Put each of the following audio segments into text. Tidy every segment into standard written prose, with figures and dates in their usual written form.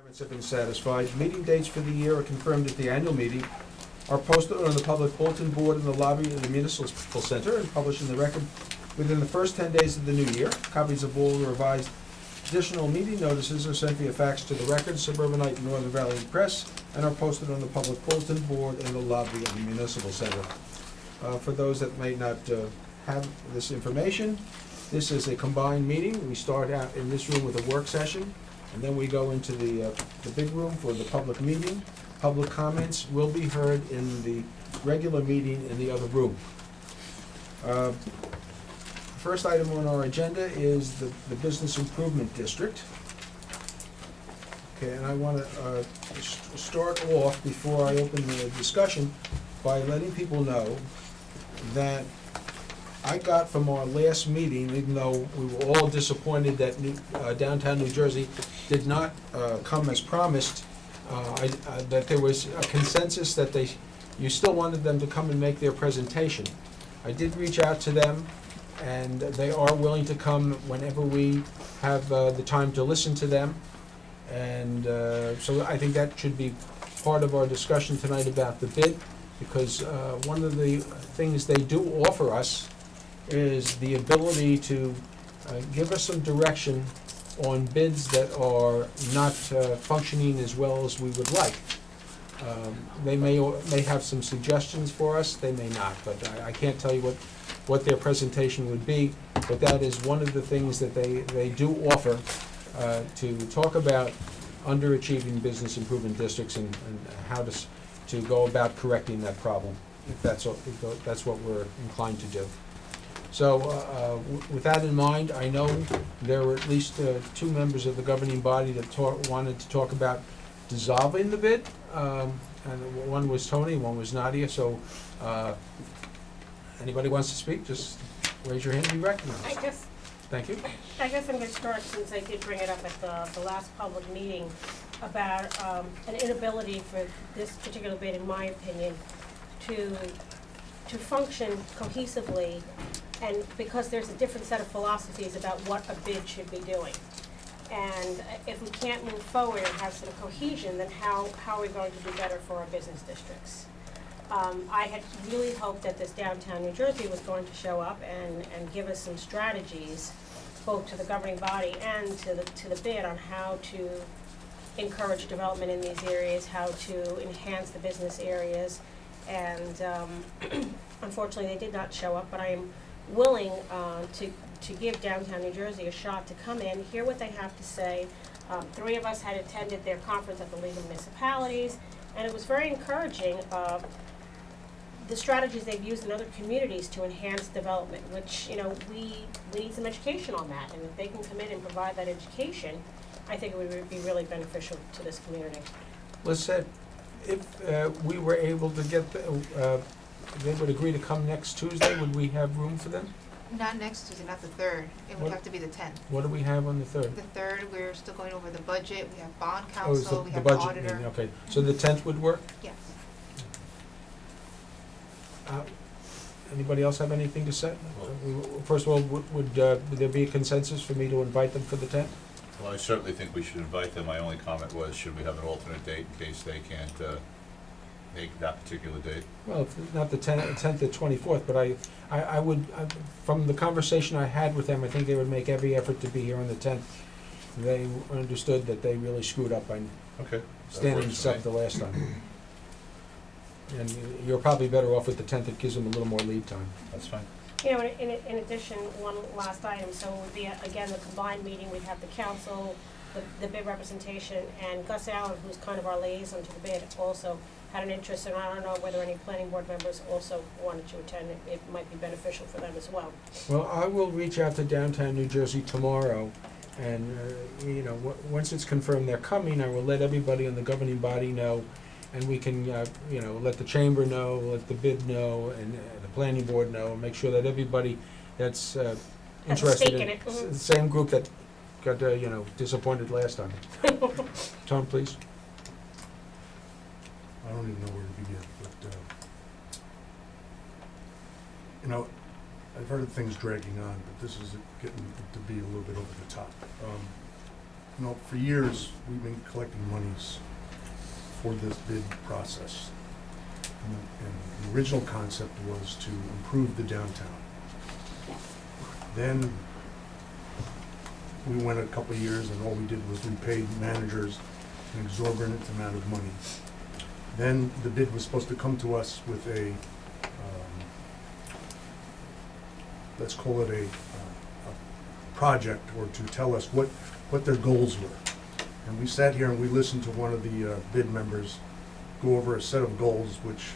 Requirements have been satisfied. Meeting dates for the year are confirmed at the annual meeting, are posted on the public bulletin board in the lobby of the Municipal Center and published in the record within the first 10 days of the new year. Copies of all the revised additional meeting notices are sent via fax to the record, Suburbanite and Northern Valley Press, and are posted on the public bulletin board in the lobby of the Municipal Center. For those that may not have this information, this is a combined meeting. We start out in this room with a work session, and then we go into the big room for the public meeting. Public comments will be heard in the regular meeting in the other room. First item on our agenda is the Business Improvement District. Okay, and I want to start off, before I open the discussion, by letting people know that I got from our last meeting, even though we were all disappointed that downtown New Jersey did not come as promised, that there was a consensus that you still wanted them to come and make their presentation. I did reach out to them, and they are willing to come whenever we have the time to listen to them. And so I think that should be part of our discussion tonight about the bid, because one of the things they do offer us is the ability to give us some direction on bids that are not functioning as well as we would like. They may have some suggestions for us, they may not, but I can't tell you what their presentation would be, but that is one of the things that they do offer to talk about underachieving business improvement districts and how to go about correcting that problem, if that's what we're inclined to do. So with that in mind, I know there were at least two members of the governing body that wanted to talk about dissolving the bid, and one was Tony, one was Nadia. So anybody wants to speak, just raise your hand and be recognized. Thank you. I guess I'm going to start, since I did bring it up at the last public meeting, about an inability for this particular bid, in my opinion, to function cohesively, and because there's a different set of philosophies about what a bid should be doing. And if we can't move forward and have some cohesion, then how are we going to do better for our business districts? I had really hoped that this downtown New Jersey was going to show up and give us some strategies, both to the governing body and to the bid, on how to encourage development in these areas, how to enhance the business areas. And unfortunately, they did not show up, but I am willing to give downtown New Jersey a shot to come in, hear what they have to say. Three of us had attended their conference at the League of Municipalities, and it was very encouraging, the strategies they've used in other communities to enhance development, which, we need some education on that. And if they can come in and provide that education, I think it would be really beneficial to this community. Listen, if we were able to get, they would agree to come next Tuesday, would we have room for them? Not next Tuesday, not the 3rd. It would have to be the 10th. What do we have on the 3rd? The 3rd, we're still going over the budget. We have bond Oh, it's counsel, we the have budget auditor. meeting, okay. So the 10th would work? Yes. Anybody else have anything to say? First of all, would there be a consensus for me to invite them for the 10th? Well, I certainly think we should invite them. My only comment was, should we have an alternate date in case they can't make that particular date? Well, if not the 10th, the 24th, but I would, from the conversation I had with them, I think they would make every effort to be here on the 10th. They understood that they really screwed up by Okay. standing this up the last time. And you're probably better off with the 10th. It gives them a little more lead time. That's fine. In addition, one last item, so it would be, again, the combined meeting. We'd have the council, the bid representation, and Gus Allen, who's kind of our liaison to the bid, also had an interest, and I don't know whether any planning board members also wanted to attend. It might be beneficial for them as well. Well, I will reach out to downtown New Jersey tomorrow, and, once it's confirmed they're coming, I will let everybody in the governing body know, and we can, let the chamber know, let the bid know, and the planning board know, and make sure that everybody that's interested stake in in it. the same group that got, disappointed last time. Tom, please. I don't even know where to begin, but, I've heard of things dragging on, but this is getting to be a little bit over the top. for years, we've been collecting monies for this bid process. And the original concept was to improve the downtown. Then we went a couple of years and all we did was we paid managers an exorbitant amount of money. Then the bid was supposed to come to us with a, let's call it a project, or to tell us what their goals were. And we sat here and we listened to one of the bid members go over a set of goals which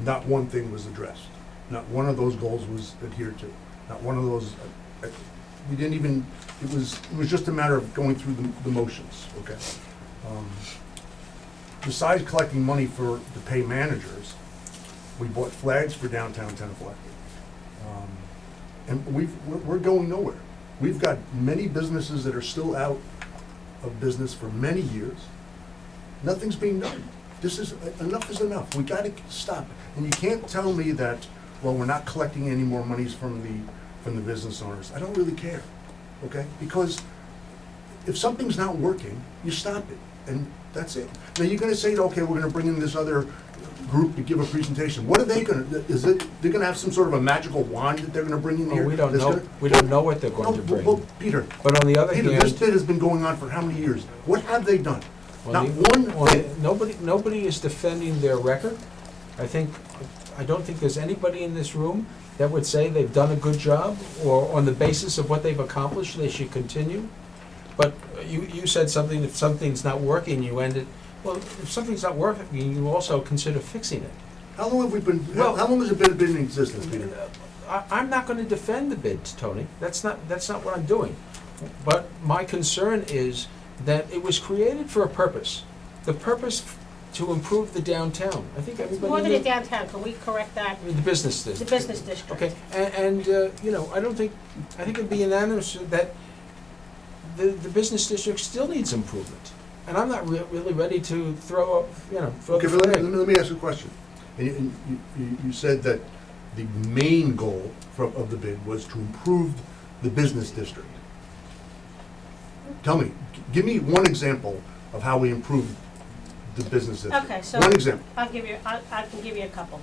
not one thing was addressed. Not one of those goals was adhered to. Not one of those, we didn't even, it was just a matter of going through the motions, okay? Besides collecting money to pay managers, we bought flags for downtown Tenafly. And we're going nowhere. We've got many businesses that are still out of business for many years. Nothing's being done. Enough is enough. We gotta stop. And you can't tell me that, well, we're not collecting any more monies from the business owners. I don't really care, okay? Because if something's not working, you stop it, and that's it. Now, you're gonna say, okay, we're gonna bring in this other group to give a presentation. What are they gonna, they're gonna have some sort of a magical wand that they're gonna bring in Well, here? we don't that's know, gonna- we don't know what they're No, going to bring. well, Peter, But on the other Peter, this hand, bid has been going on for how many years? What have they done? Not one on thing. nobody is defending their record. I don't think there's anybody in this room that would say they've done a good job, or on the basis of what they've accomplished, they should continue. But you said something, if something's not working, you ended, well, if something's not working, you also consider fixing it. How long have we been, Well- how long has it been in existence, Peter? I'm not gonna defend the bids, Tony, that's not what I'm doing. But my concern is that it was created for a purpose. The purpose to improve the downtown. I think It's everybody. more than knew- a downtown, can we correct that? The business The district. business district. Okay, and I think it'd be unanimous that the business district still needs improvement. And I'm not really ready to throw up, throw Okay, the but flag. let me ask you a question. And you said that the main goal of the bid was to improve the business district. Tell me, give me one example of how we improved the business district. Okay, so One example. I can give you a couple.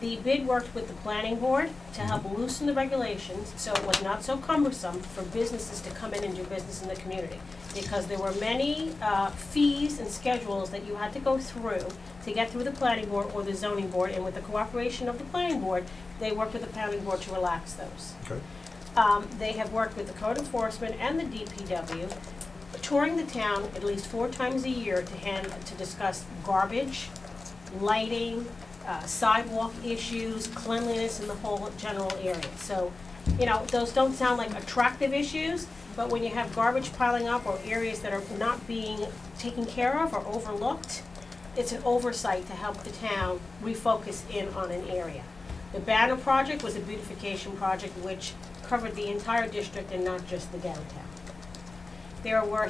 The bid worked with the planning board to help loosen the regulations, so it was not so cumbersome for businesses to come in and do business in the community. Because there were many fees and schedules that you had to go through to get through the planning board or the zoning board, and with the cooperation of the planning board, they worked with the planning board to relax those. Okay. They have worked with the code enforcement and the DPW, touring the town at least 4 times a year to discuss garbage, lighting, sidewalk issues, cleanliness in the whole general area. So, those don't sound like attractive issues, but when you have garbage piling up or areas that are not being taken care of or overlooked, it's an oversight to help the town refocus in on an area. The Banner project was a beautification project which covered the entire district and not just the downtown. There were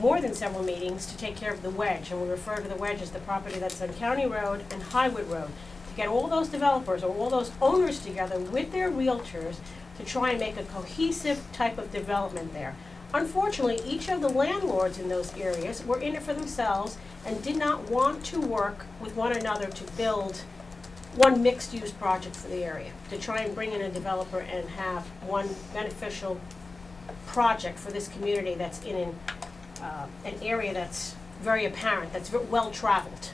more than several meetings to take care of the wedge, and we refer to the wedge as the property that's on County Road and Highwood Road, to get all those developers or all those owners together with their realtors to try and make a cohesive type of development there. Unfortunately, each of the landlords in those areas were in it for themselves and did not want to work with one another to build one mixed-use project for the area, to try and bring in a developer and have one beneficial project for this community that's in an area that's very apparent, that's well-traveled.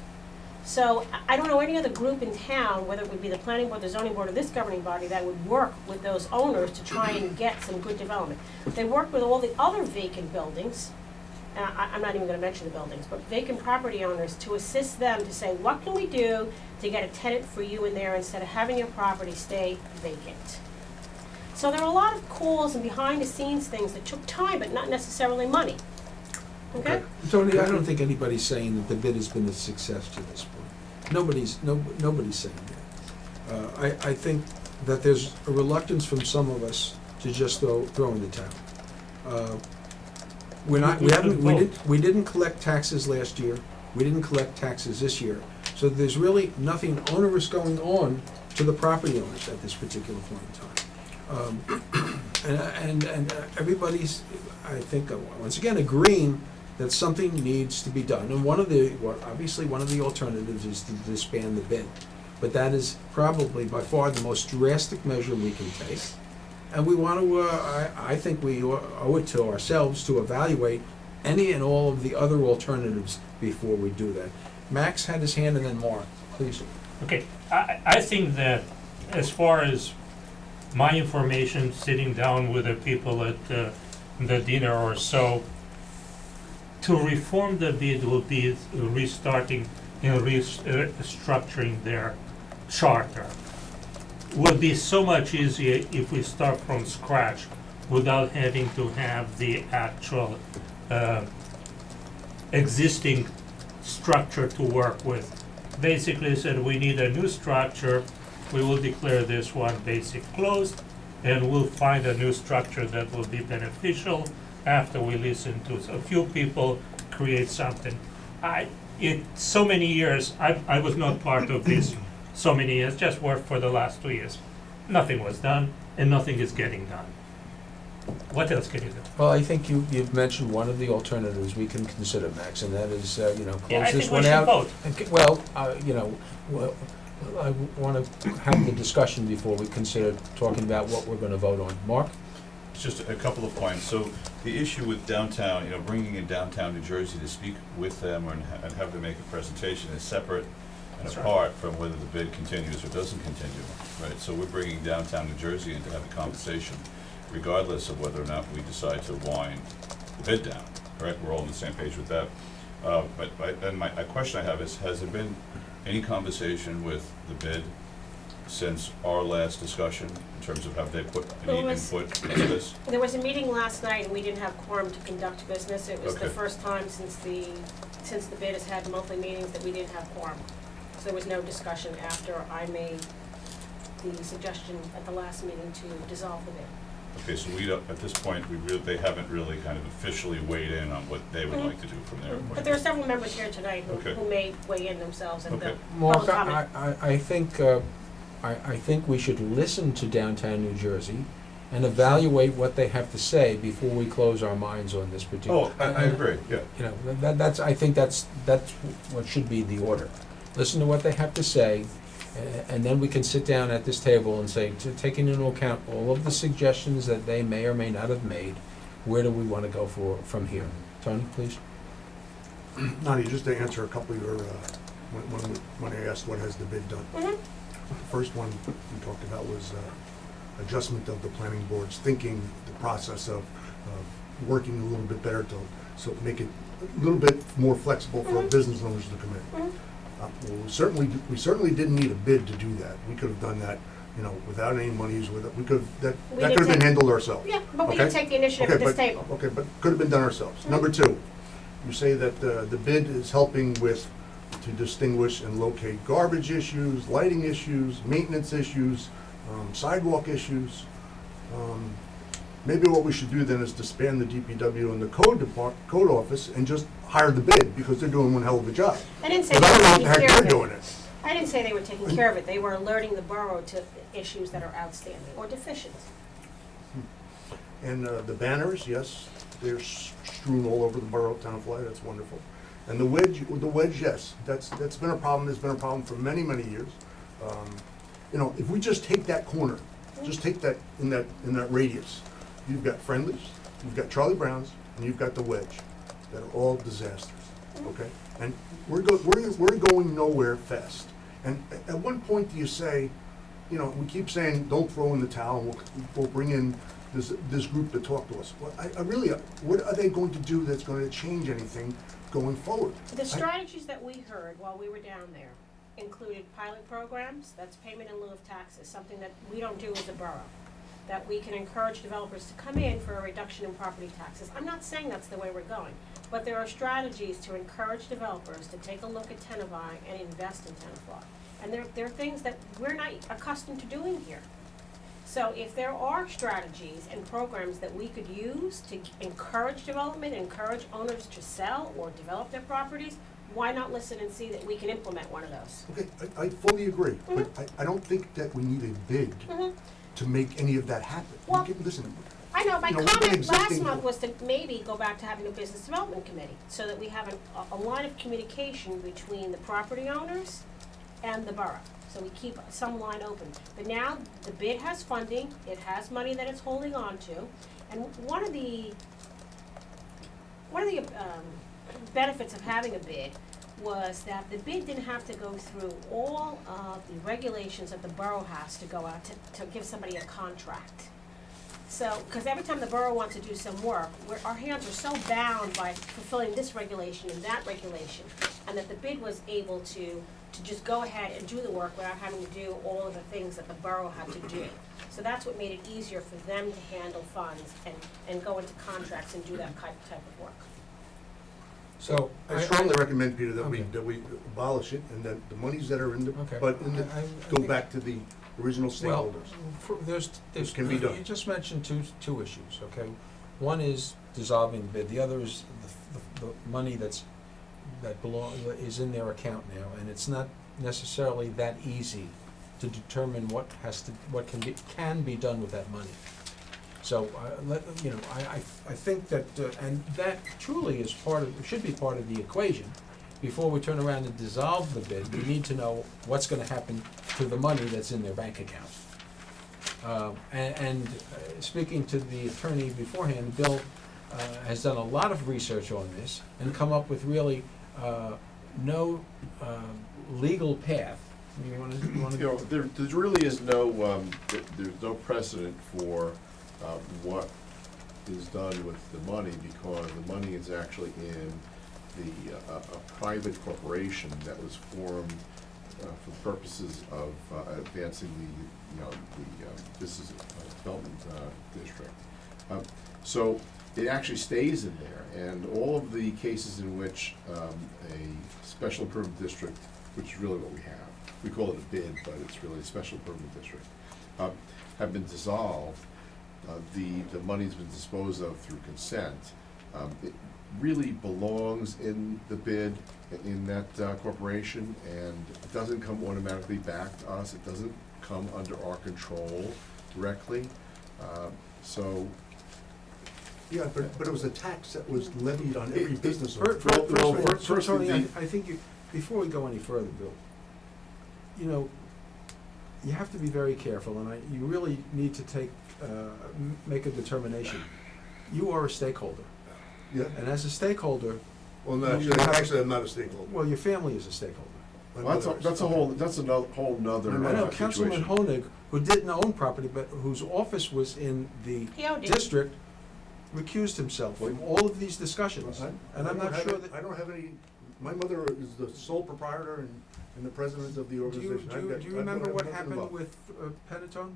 So I don't know any other group in town, whether it would be the planning board, the zoning board, or this governing body, that would work with those owners to try and get some good development. They worked with all the other vacant buildings, and I'm not even gonna mention the buildings, but vacant property owners, to assist them to say, what can we do to get a tenant for you in there instead of having your property stay vacant? So there are a lot of calls and behind-the-scenes things that took time, but not necessarily money. Okay? Tony, I don't think anybody's saying that the bid has been a success to this point. Nobody's saying that. I think that there's a reluctance from some of us to just throw in the towel. We didn't collect taxes last year. We didn't collect taxes this year. So there's really nothing onerous going on to the property owners at this particular point in time. And everybody's, I think, once again, agreeing that something needs to be done. And obviously, one of the alternatives is to disband the bid. But that is probably by far the most drastic measure we can take. And we want to, I think we owe it to ourselves to evaluate any and all of the other alternatives before we do that. Max had his hand, and then Mark, please. Okay, I think that as far as my information, sitting down with the people at the dinner or so, to reform the bid will be restarting and restructuring their charter. Will be so much easier if we start from scratch without having to have the actual existing structure to work with. Basically said we need a new structure, we will declare this one basic closed, and we'll find a new structure that will be beneficial after we listen to a few people, create something. So many years, I was not part of this so many years, just worked for the last 2 years. Nothing was done, and nothing is getting done. What else can you do? Well, I think you've mentioned one of the alternatives we can consider, Max, and that is, Yeah, close I this think we one should out. vote. Well, I want to have the discussion before we consider talking about what we're going to vote on. Mark? It's just a couple of points. So the issue with downtown, bringing in downtown New Jersey to speak with them and have them make a presentation is separate and That's right. apart from whether the bid continues or doesn't continue, right? So we're bringing downtown New Jersey in to have a conversation regardless of whether or not we decide to wind the bid down, correct? We're all on the same page with that. But my question I have is, has there been any conversation with the bid since our last discussion in terms of have they put any input into this? There was a meeting last night, and we didn't have quorum to conduct business. It was the Okay. first time since the bid has had monthly meetings that we didn't have quorum. So there was no discussion after I made the suggestion at the last meeting to dissolve the bid. Okay, so we don't, at this point, they haven't really kind of officially weighed in on what they would Mhm. like to do from their point. But there are several members here tonight Okay. who may weigh in themselves in the Okay. Mark, public comment. I think we should listen to downtown New Jersey and evaluate what they have to say before we close our minds on this particular. Oh, I agree, yeah. I think that's what should be the order. Listen to what they have to say, and then we can sit down at this table and say, taking into account all of the suggestions that they may or may not have made, where do we want to go from here? Tony, please. Nadia, just to answer a couple of your, when I asked what has the bid done. Mhm. The first one we talked about was adjustment of the planning board's thinking, the process of working a little bit better so make it a little bit more flexible for business owners to come in. Mhm. Well, we certainly didn't need a bid to do that. We could have done that, without any monies, that We could have did been take- handled ourselves. Yeah, but we Okay. can take the initiative Okay, at this but- table. Okay, but could have been done ourselves. Number two, you say that the bid is helping to distinguish and locate garbage issues, lighting issues, maintenance issues, sidewalk issues. Maybe what we should do then is disband the DPW and the code office and just hire the bid, because they're doing one hell of a job. I didn't say But they I don't know were what the taking heck care of they're it. doing it. I didn't say they were taking care of it. They were alerting the borough to issues that are outstanding or deficient. And the banners, yes, they're strewn all over the borough of Tenafly, that's wonderful. And the wedge, yes, that's been a problem, there's been a problem for many, many years. If we just take that corner, just take that in that radius, you've got Friendly's, you've got Charlie Brown's, and you've got the wedge, that are all disasters, okay? And we're going nowhere fast. And at one point do you say, we keep saying, don't throw in the towel, we'll bring in this group to talk to us. Well, I really, what are they going to do that's going to change anything going forward? The strategies that we heard while we were down there included pilot programs, that's payment in lieu of taxes, something that we don't do as a borough, that we can encourage developers to come in for a reduction in property taxes. I'm not saying that's the way we're going, but there are strategies to encourage developers to take a look at Tenafly and invest in Tenafly. And there are things that we're not accustomed to doing here. So if there are strategies and programs that we could use to encourage development, encourage owners to sell or develop their properties, why not listen and see that we can implement one of those? Okay, I fully agree, but I don't think that we need a bid Mhm. to make any of that happen. Well, Listen, I I know, my You know, we've been comment last existing month for- was to maybe go back to having a business development committee, so that we have a line of communication between the property owners and the borough. So we keep some line open. But now, the bid has funding, it has money that it's holding on to, and one of the benefits of having a bid was that the bid didn't have to go through all of the regulations that the borough has to go out to give somebody a contract. So, because every time the borough wants to do some work, our hands are so bound by fulfilling this regulation and that regulation, and that the bid was able to just go ahead and do the work without having to do all of the things that the borough had to do. So that's what made it easier for them to handle funds and go into contracts and do that type of work. So. I strongly recommend, Peter, that Okay. we abolish it, and that the monies that are in the, Okay. but in the, I go think- bathe to the original Well, stakeholders. there's, Can be done. you just mentioned two issues, okay? One is dissolving the bid, the other is the money that is in their account now, and it's not necessarily that easy to determine what can be done with that money. So, I think that, and that truly is should be part of the equation. Before we turn around and dissolve the bid, we need to know what's gonna happen to the money that's in their bank account. Speaking to the attorney beforehand, Bill has done a lot of research on this and come up with really no legal path. You wanna? You know, there really is no, there's no precedent for what is done with the money, because the money is actually in a private corporation that was formed for purposes of advancing the business development district. So it actually stays in there, and all of the cases in which a special improvement district, which is really what we have, we call it a bid, but it's really a special improvement district, have been dissolved. The money's been disposed of through consent. It really belongs in the bid, in that corporation, and it doesn't come automatically back to us. It doesn't come under our control directly. So, Yeah, but it was a tax that was levied on every business owner. First, Tony, the- I think before we go any further, Bill, you have to be very careful, and you really need to make a determination. You are a stakeholder, Yeah, and as a stakeholder, well, no, actually, I'm not a stakeholder. well, your family is a stakeholder. My Well, mother is. that's another whole nother I know Councilman situation. Honig, who didn't own property, but whose office was in the He owned it. district, recused himself from all of these discussions, and I'm not sure that. I don't have any, my mother is the sole proprietor and the president of the Do organization. you I don't remember have what nothing happened involved. with Penatone?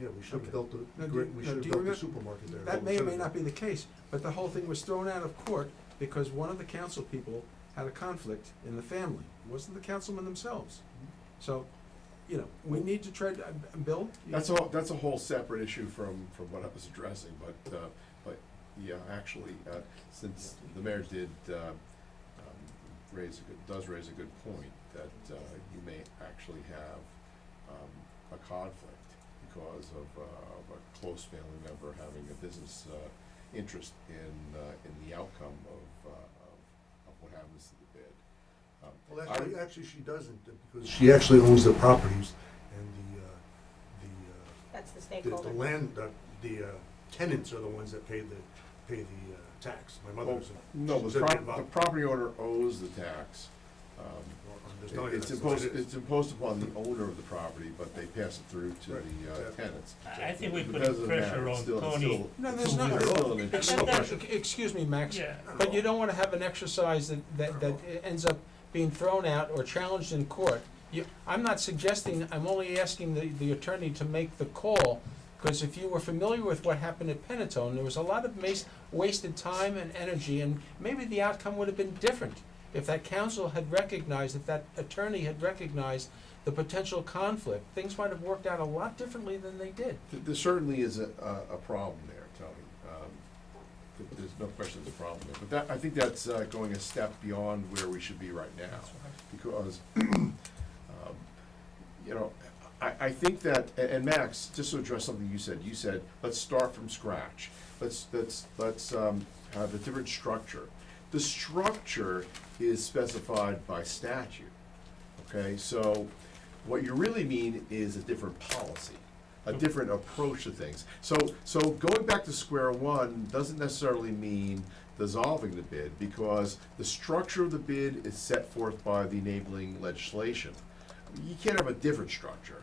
Yeah, we should Okay. have built Now, the, do you- we now, should have do you built the remem- supermarket there. That may or may not be the case, but the whole thing was thrown out of court because one of the council people had a conflict in the family. It wasn't the councilmen themselves. So, we need to tread, Bill? That's a whole separate issue from what I was addressing, but yeah, actually, since the mayor does raise a good point, that you may actually have a conflict because of a close family member having a business interest in the outcome of what happens to the bid. Well, actually, she doesn't, because she actually owns the properties and That's the the stakeholder. land, the tenants are the ones that pay the tax. My mother Well, is. no, she's the involved. property owner owes the tax. There's no- It's that's what it is. it's imposed upon the owner of the property, but they pass it through to Right, the exactly. tenants. I think we It put doesn't matter. pressure It's on still- it's Tony. still- No, there's it's not. still an interesting question. Excuse me, Max. Yeah. But you don't want to have an exercise that ends up being thrown out or challenged in court. I'm not suggesting, I'm only asking the attorney to make the call, because if you were familiar with what happened at Penatone, there was a lot of wasted time and energy, and maybe the outcome would have been different if that council had recognized, if that attorney had recognized the potential conflict. Things might have worked out a lot differently than they did. There certainly is a problem there, Tony. There's no question there's a problem there. But I think that's going a step beyond where we should be right now. Because, I think that, and Max, just to address something you said, let's start from scratch. Let's have a different structure. The structure is specified by statute, okay? So what you really mean is a different policy, a different approach to things. So going back to square one doesn't necessarily mean dissolving the bid, because the structure of the bid is set forth by the enabling legislation. You can't have a different structure.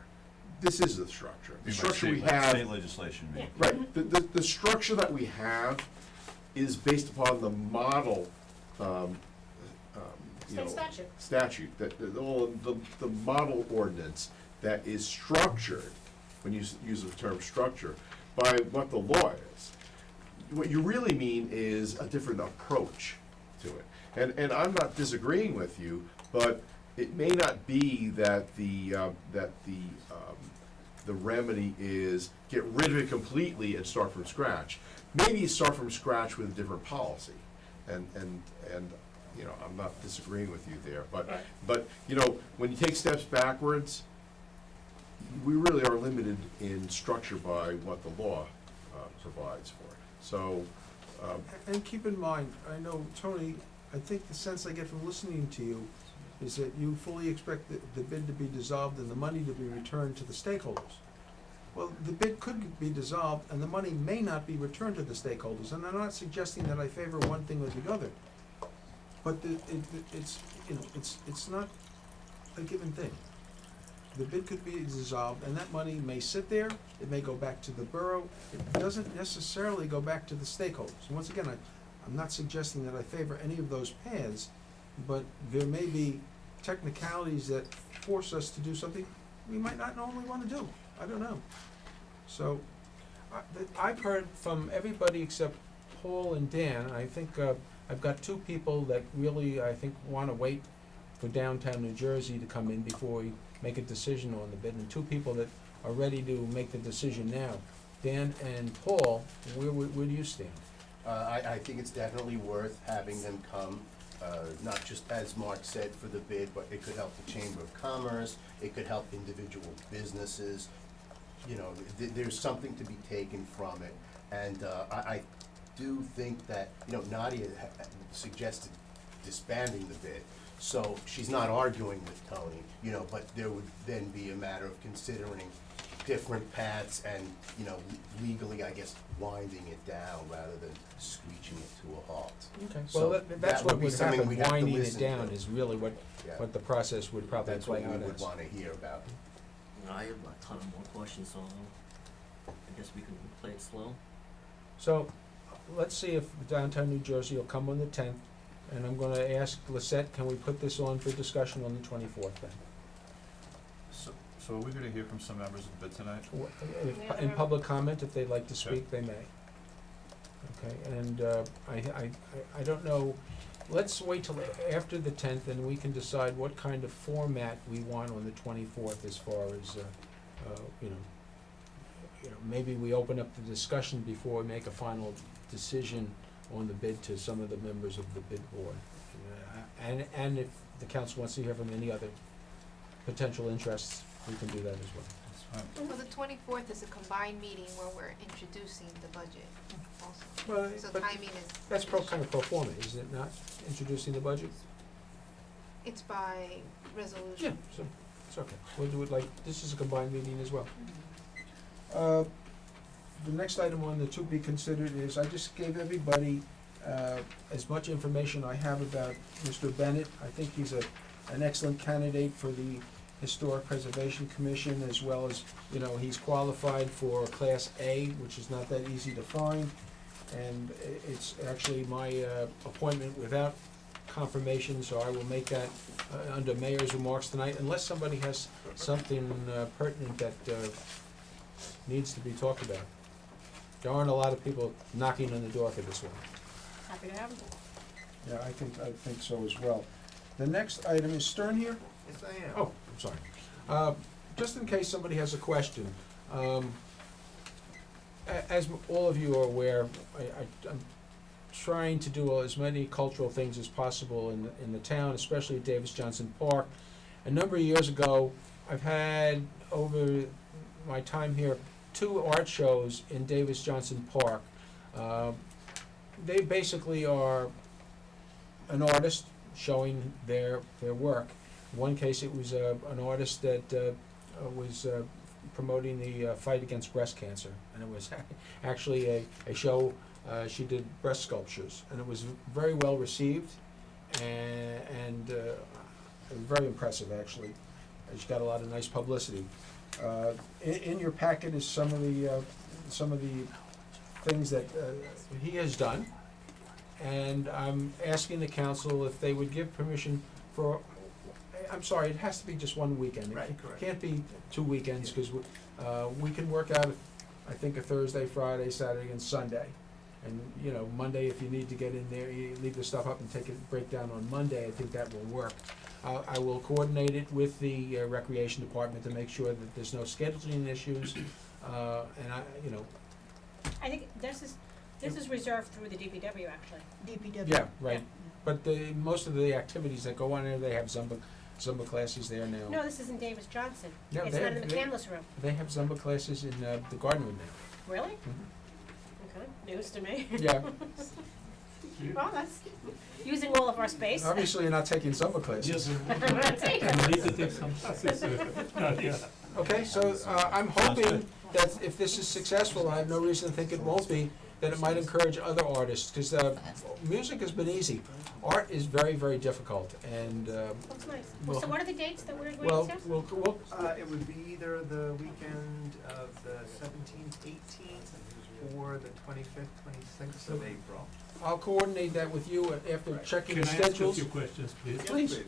This is the structure. The structure we have. State legislation, maybe. Right, the structure that we have is based upon the model, State statute. statute, the model ordinance that is structured, when you use the term structure, by what the law is. What you really mean is a different approach to it. And I'm not disagreeing with you, but it may not be that the remedy is get rid of it completely and start from scratch. Maybe you start from scratch with a different policy. And you know, I'm not disagreeing with you there, but you know, when you take steps backwards, we really are limited in structure by what the law provides for it. So, And keep in mind, I know, Tony, I think the sense I get from listening to you is that you fully expect the bid to be dissolved and the money to be returned to the stakeholders. Well, the bid could be dissolved and the money may not be returned to the stakeholders, and I'm not suggesting that I favor one thing or the other. But it's, you know, it's not a given thing. The bid could be dissolved, and that money may sit there, it may go back to the borough, it doesn't necessarily go back to the stakeholders. And once again, I'm not suggesting that I favor any of those paths, but there may be technicalities that force us to do something we might not normally want to do. I don't know. So, I've heard from everybody except Paul and Dan, and I think I've got two people that really, I think, want to wait for downtown New Jersey to come in before we make a decision on the bid, and two people that are ready to make the decision now. Dan and Paul, where do you stand? I think it's definitely worth having them come, not just as Mark said for the bid, but it could help the Chamber of Commerce, it could help individual businesses. You know, there's something to be taken from it. And I do think that, you know, Nadia suggested disbanding the bid. So she's not arguing with Tony, you know, but there would then be a matter of considering different paths and, you know, legally, I guess, winding it down rather than screeching it to a halt. Okay. So Well, that's that what would be would something happen, we'd have to winding it listen down to. is really Yeah. what the process would probably That's what play we out would as. want to hear about. I have a ton of more questions, so I guess we can play it slow. So, let's see if downtown New Jersey will come on the 10th, and I'm gonna ask Lisette, can we put this on for discussion on the 24th then? So are we gonna hear from some members of the bid tonight? In public comment, if they'd like to speak, they may. Okay, and I don't know, let's wait till after the 10th, and we can decide what kind of format we want on the 24th as far as, you know, maybe we open up the discussion before we make a final decision on the bid to some of the members of the bid board. And if the council wants to hear from any other potential interests, we can do that as well. That's fine. Well, the 24th is a combined meeting where we're introducing the budget also. Well, So but timing is. that's kind of pro forma, isn't it not? Introducing the budget? It's by Yeah, resolution. so, it's okay. We'll do it like, this is a combined meeting as well. The next item on the to be considered is, I just gave everybody as much information I have about Mr. Bennett. I think he's an excellent candidate for the Historic Preservation Commission, as well as, you know, he's qualified for Class A, which is not that easy to find. And it's actually my appointment without confirmation, so I will make that under mayor's remarks tonight, unless somebody has something pertinent that needs to be talked about. There aren't a lot of people knocking on the door for this one. Happy to have them. Yeah, I think so as well. The next item, is Stern here? Yes, I am. Oh, I'm sorry. Just in case somebody has a question, as all of you are aware, I'm trying to do as many cultural things as possible in the town, especially at Davis Johnson Park. A number of years ago, I've had, over my time here, 2 art shows in Davis Johnson Park. They basically are an artist showing their work. In one case, it was an artist that was promoting the fight against breast cancer, and it was actually a show. She did breast sculptures, and it was very well received, and very impressive, actually. She got a lot of nice publicity. In your packet is some of the things that he has done, and I'm asking the council if they would give permission for, I'm sorry, it has to be just one weekend. Right, It correct. can't be 2 weekends, because we can work out, I think, a Thursday, Friday, Saturday, and Sunday. And, you know, Monday, if you need to get in there, you leave the stuff up and take a break down on Monday, I think that will work. I will coordinate it with the Recreation Department to make sure that there's no scheduling issues, and I think this is reserved through the DPW, actually. DPW. yeah, right. But most of the activities that go on there, they have Zumba classes there now. No, this isn't Davis Johnson. No, It's they not have- in the they- canvas room. They have Zumba classes in the garden room now. Really? Mhm. Okay, news to me. Yeah, Well, that's using all of our space. obviously you're not taking Zumba classes. I'm gonna take it. You need to take some classes, Nadia. Okay, so I'm hoping that if this is successful, I have no reason to think it won't be, that it might encourage other artists, because music has been easy. Art is very, very difficult, and, Looks nice. Well- So what are the dates that we're well, going to? we'll, It would be either the weekend of the 17th, 18th, or the 25th, 26th of April. I'll coordinate that with you after checking Can the I ask a schedules. few questions, please? Please.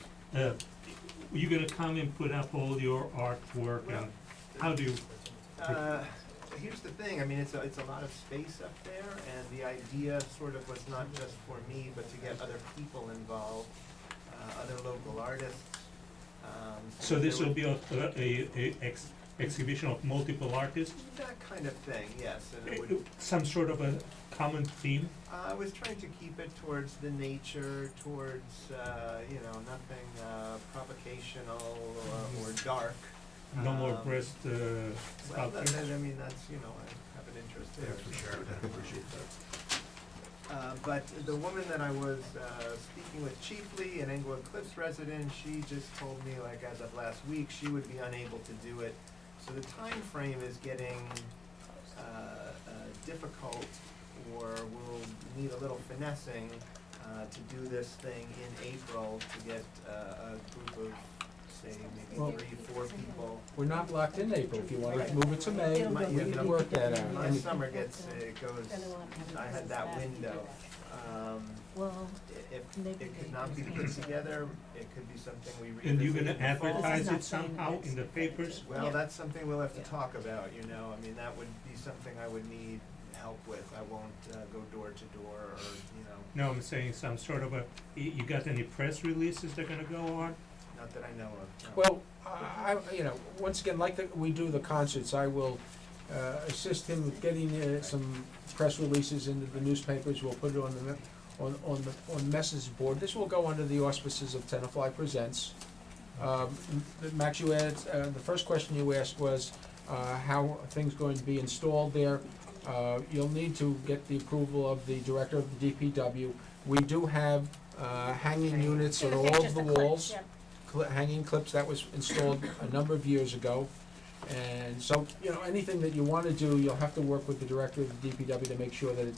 You're gonna come and put up all your artwork, and how do you, Here's the thing, I mean, it's a lot of space up there, and the idea sort of was not just for me, but to get other people involved, other local artists. so this there will would- be a exhibition of multiple artists? That kind of thing, yes, and it would, Some sort of a common theme? I was trying to keep it towards the nature, towards, nothing provocational or dark. No more Um, breast Well, sculptures? I mean, that's, I have an interest there. For sure, I appreciate that. But the woman that I was speaking with chiefly, an Englewood Cliffs resident, she just told me, like, as of last week, she would be unable to do it. So the time frame is getting difficult, or we'll need a little finessing to do this thing in April to get a group of, say, Well- maybe 3, 4 people. We're not locked in April. If you want to move it to May, My- we can work that out. My I mean, summer gets, it goes, Then we'll have to have it I had that window. Well, If it could not be put together, it could be something we revisit. And you're gonna in the fall. advertise This is it not saying somehow it's- in the papers? Well, that's something we'll have to talk about, I mean, that would be something I would need help with. I won't go door to door or, No, I'm saying some sort of you got any press releases that are gonna go on? not that I know of. no. Well, once again, like we do the concerts, I will assist him with getting some press releases into the newspapers. We'll put it on the message board. This will go under the auspices of Tenafly Presents. Max, you asked, the first question you asked was, how are things going to be installed there? You'll need to get the approval of the director of the DPW. We do have hanging units on The all of pictures, the clips, walls. yeah. Hanging clips, that was installed a number of years ago. And so, anything that you want to do, you'll have to work with the director of the DPW to make sure that it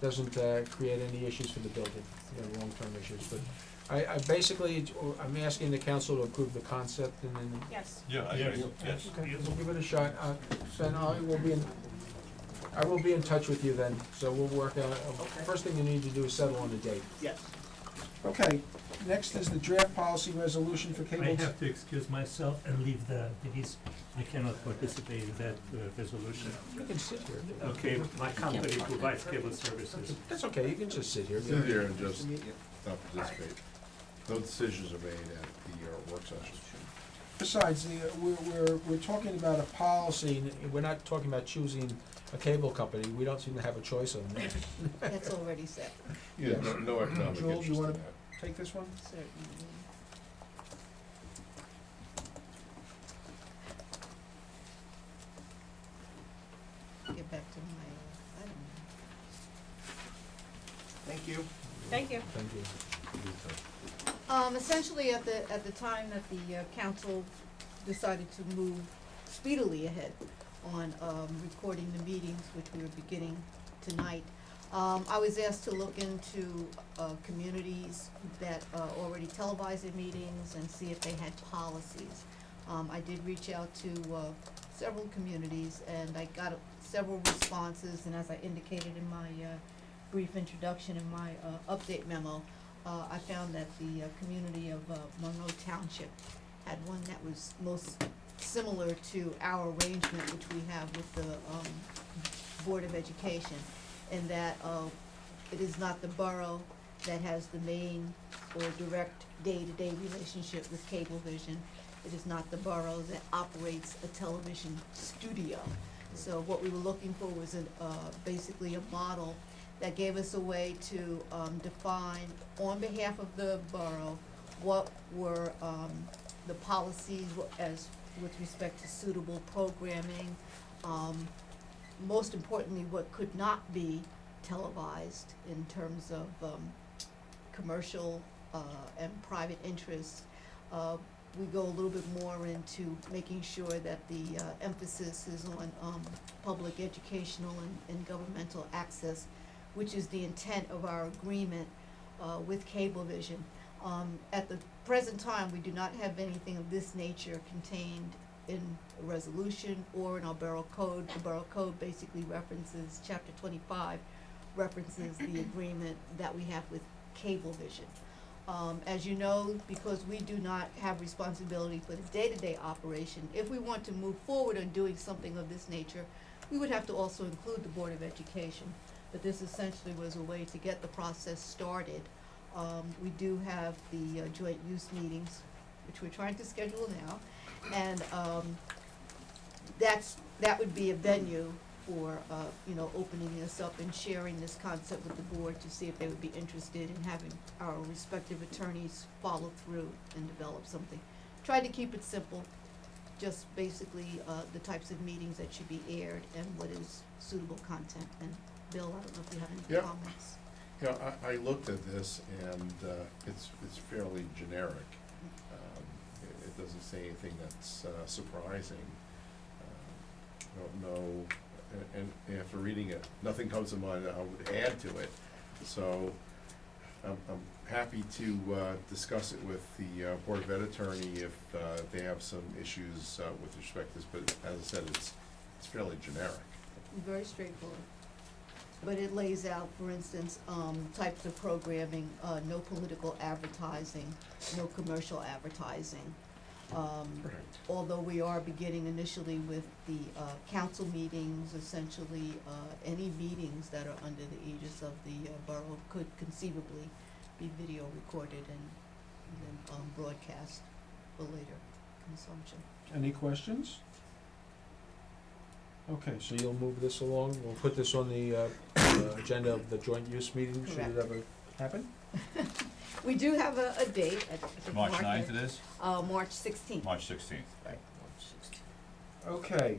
doesn't create any issues for the building, long-term issues. But I basically, I'm asking the council to approve the concept, and then Yes. Yeah, I Yes. agree, yes. okay, we'll give it a shot. Then I will be in touch with you then, so we'll work out, first thing you need to do is settle on a date. Yes. Okay, next is the draft policy resolution for I cable. have to excuse myself and leave because I cannot participate in that resolution. You can sit here. Okay, my company provides cable services. That's okay, you can just sit here. Sit here and just not participate. No decisions are made at the work session. Besides, we're talking about a policy, and we're not talking about choosing a cable company. We don't seem to have a choice on that. that's already set, Yeah, no economic Joel, you interest in wanna- that. Take this one? certainly. Thank you. Thank you. Thank you. Essentially, at the time that the council decided to move speedily ahead on recording the meetings, which we are beginning tonight, I was asked to look into communities that already televise their meetings and see if they had policies. I did reach out to several communities, and I got several responses, and as I indicated in my brief introduction in my update memo, I found that the community of Monroe Township had one that was most similar to our arrangement, which we have with the Board of Education, in that it is not the borough that has the main or direct day-to-day relationship with Cablevision. It is not the borough that operates a television studio. So what we were looking for was basically a model that gave us a way to define, on behalf of the borough, what were the policies as with respect to suitable programming. Most importantly, what could not be televised in terms of commercial and private interests. We go a little bit more into making sure that the emphasis is on public educational and governmental access, which is the intent of our agreement with Cablevision. At the present time, we do not have anything of this nature contained in a resolution or in our borough code. The borough code basically references, chapter 25 references the agreement that we have with Cablevision. As you know, because we do not have responsibility for the day-to-day operation, if we want to move forward on doing something of this nature, we would have to also include the Board of Education. But this essentially was a way to get the process started. We do have the joint use meetings, which we're trying to schedule now, and that would be a venue for opening this up and sharing this concept with the board to see if they would be interested in having our respective attorneys follow through and develop something. Tried to keep it simple, just basically the types of meetings that should be aired and what is suitable content. And Bill, I don't know if you have any Yeah. comments. Yeah, I looked at this and it's fairly generic. It doesn't say anything that's surprising. I don't know, and after reading it, nothing comes to mind that I would add to it. So I'm happy to discuss it with the Board of Ed attorney if they have some issues with respect to this, but as I said, it's fairly generic. Very straightforward. But it lays out, for instance, types of programming, no political advertising, no commercial advertising. Although we are beginning initially with the council meetings, essentially any meetings that are under the aegis of the borough could conceivably be video recorded and then broadcast for later consumption. Any questions? Okay, so you'll move this along, we'll put this on the agenda of the joint use meeting, should it Correct. ever happen? We do have a date. I think March Mark 9th had- it is? March 16th. March 16th. Right. Okay,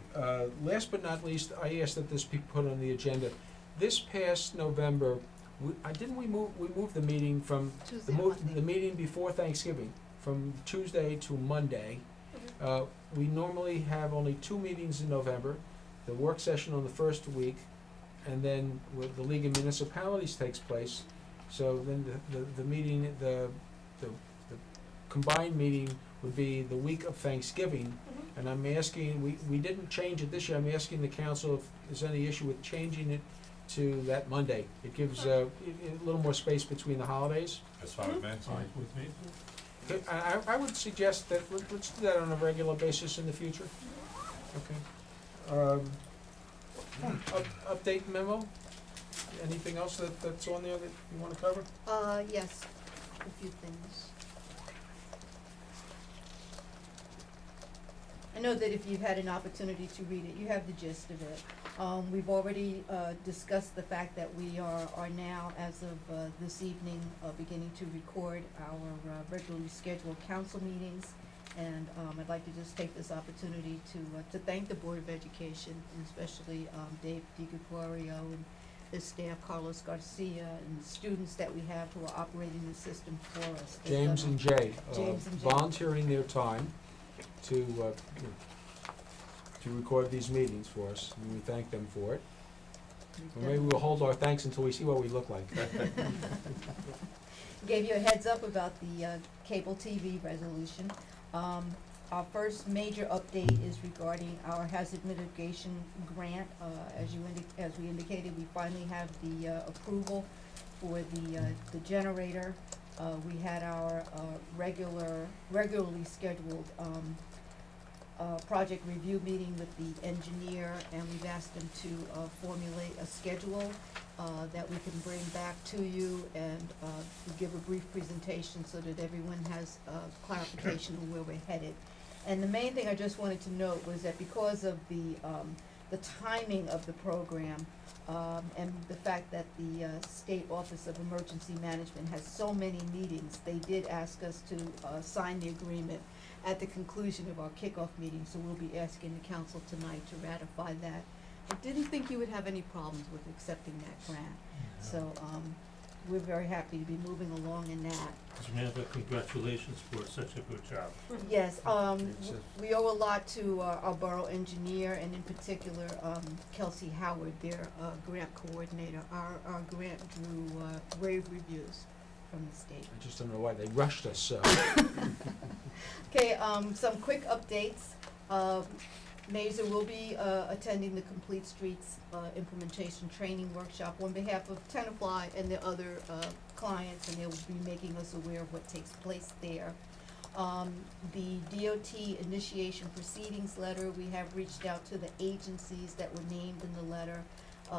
last but not least, I asked that this be put on the agenda. This past November, we moved the meeting from, Tuesday and Monday. the meeting before Thanksgiving, from Tuesday to Monday. We normally have only 2 meetings in November, the work session on the first week, and then the League of Municipalities takes place. So then the meeting, the combined meeting would be the week of Thanksgiving. And I'm asking, we didn't change it this year, I'm asking the council if there's any issue with changing it to that Monday. It gives a little more space between the holidays. That's fine with me? Fine with me. Okay, I would suggest that, let's do that on a regular basis in the future. Okay. Update memo? Anything else that's on there that you want to cover? Yes, a few things. I know that if you've had an opportunity to read it, you have the gist of it. We've already discussed the fact that we are now, as of this evening, beginning to record our regularly scheduled council meetings. And I'd like to just take this opportunity to thank the Board of Education, and especially Dave DiGregorio and his staff, Carlos Garcia, and the students that we have who are operating the system for us. They've James done- and Jay, James and Jay. volunteering their time to record these meetings for us, and we thank them for it. they've Or done- maybe we'll hold our thanks until we see what we look like. Gave you a heads up about the cable TV resolution. Our first major update is regarding our hazard mitigation grant. As we indicated, we finally have the approval for the generator. We had our regularly scheduled project review meeting with the engineer, and we've asked him to formulate a schedule that we can bring back to you and give a brief presentation so that everyone has clarification on where we're headed. And the main thing I just wanted to note was that because of the timing of the program, and the fact that the State Office of Emergency Management has so many meetings, they did ask us to sign the agreement at the conclusion of our kickoff meeting, so we'll be asking the council tonight to ratify that. I didn't think you would have any problems with accepting that grant, so we're very happy to be moving along in that. Samantha, congratulations for such a good job. Yes, we owe a lot to our borough engineer, and in particular, Kelsey Howard, their grant coordinator. Our grant drew rave reviews from the state. I just don't know why they rushed us so. Okay, some quick updates. Mazer will be attending the Complete Streets implementation training workshop on behalf of Tenafly and the other clients, and they will be making us aware of what takes place there. The DOT initiation proceedings letter, we have reached out to the agencies that were named in the letter,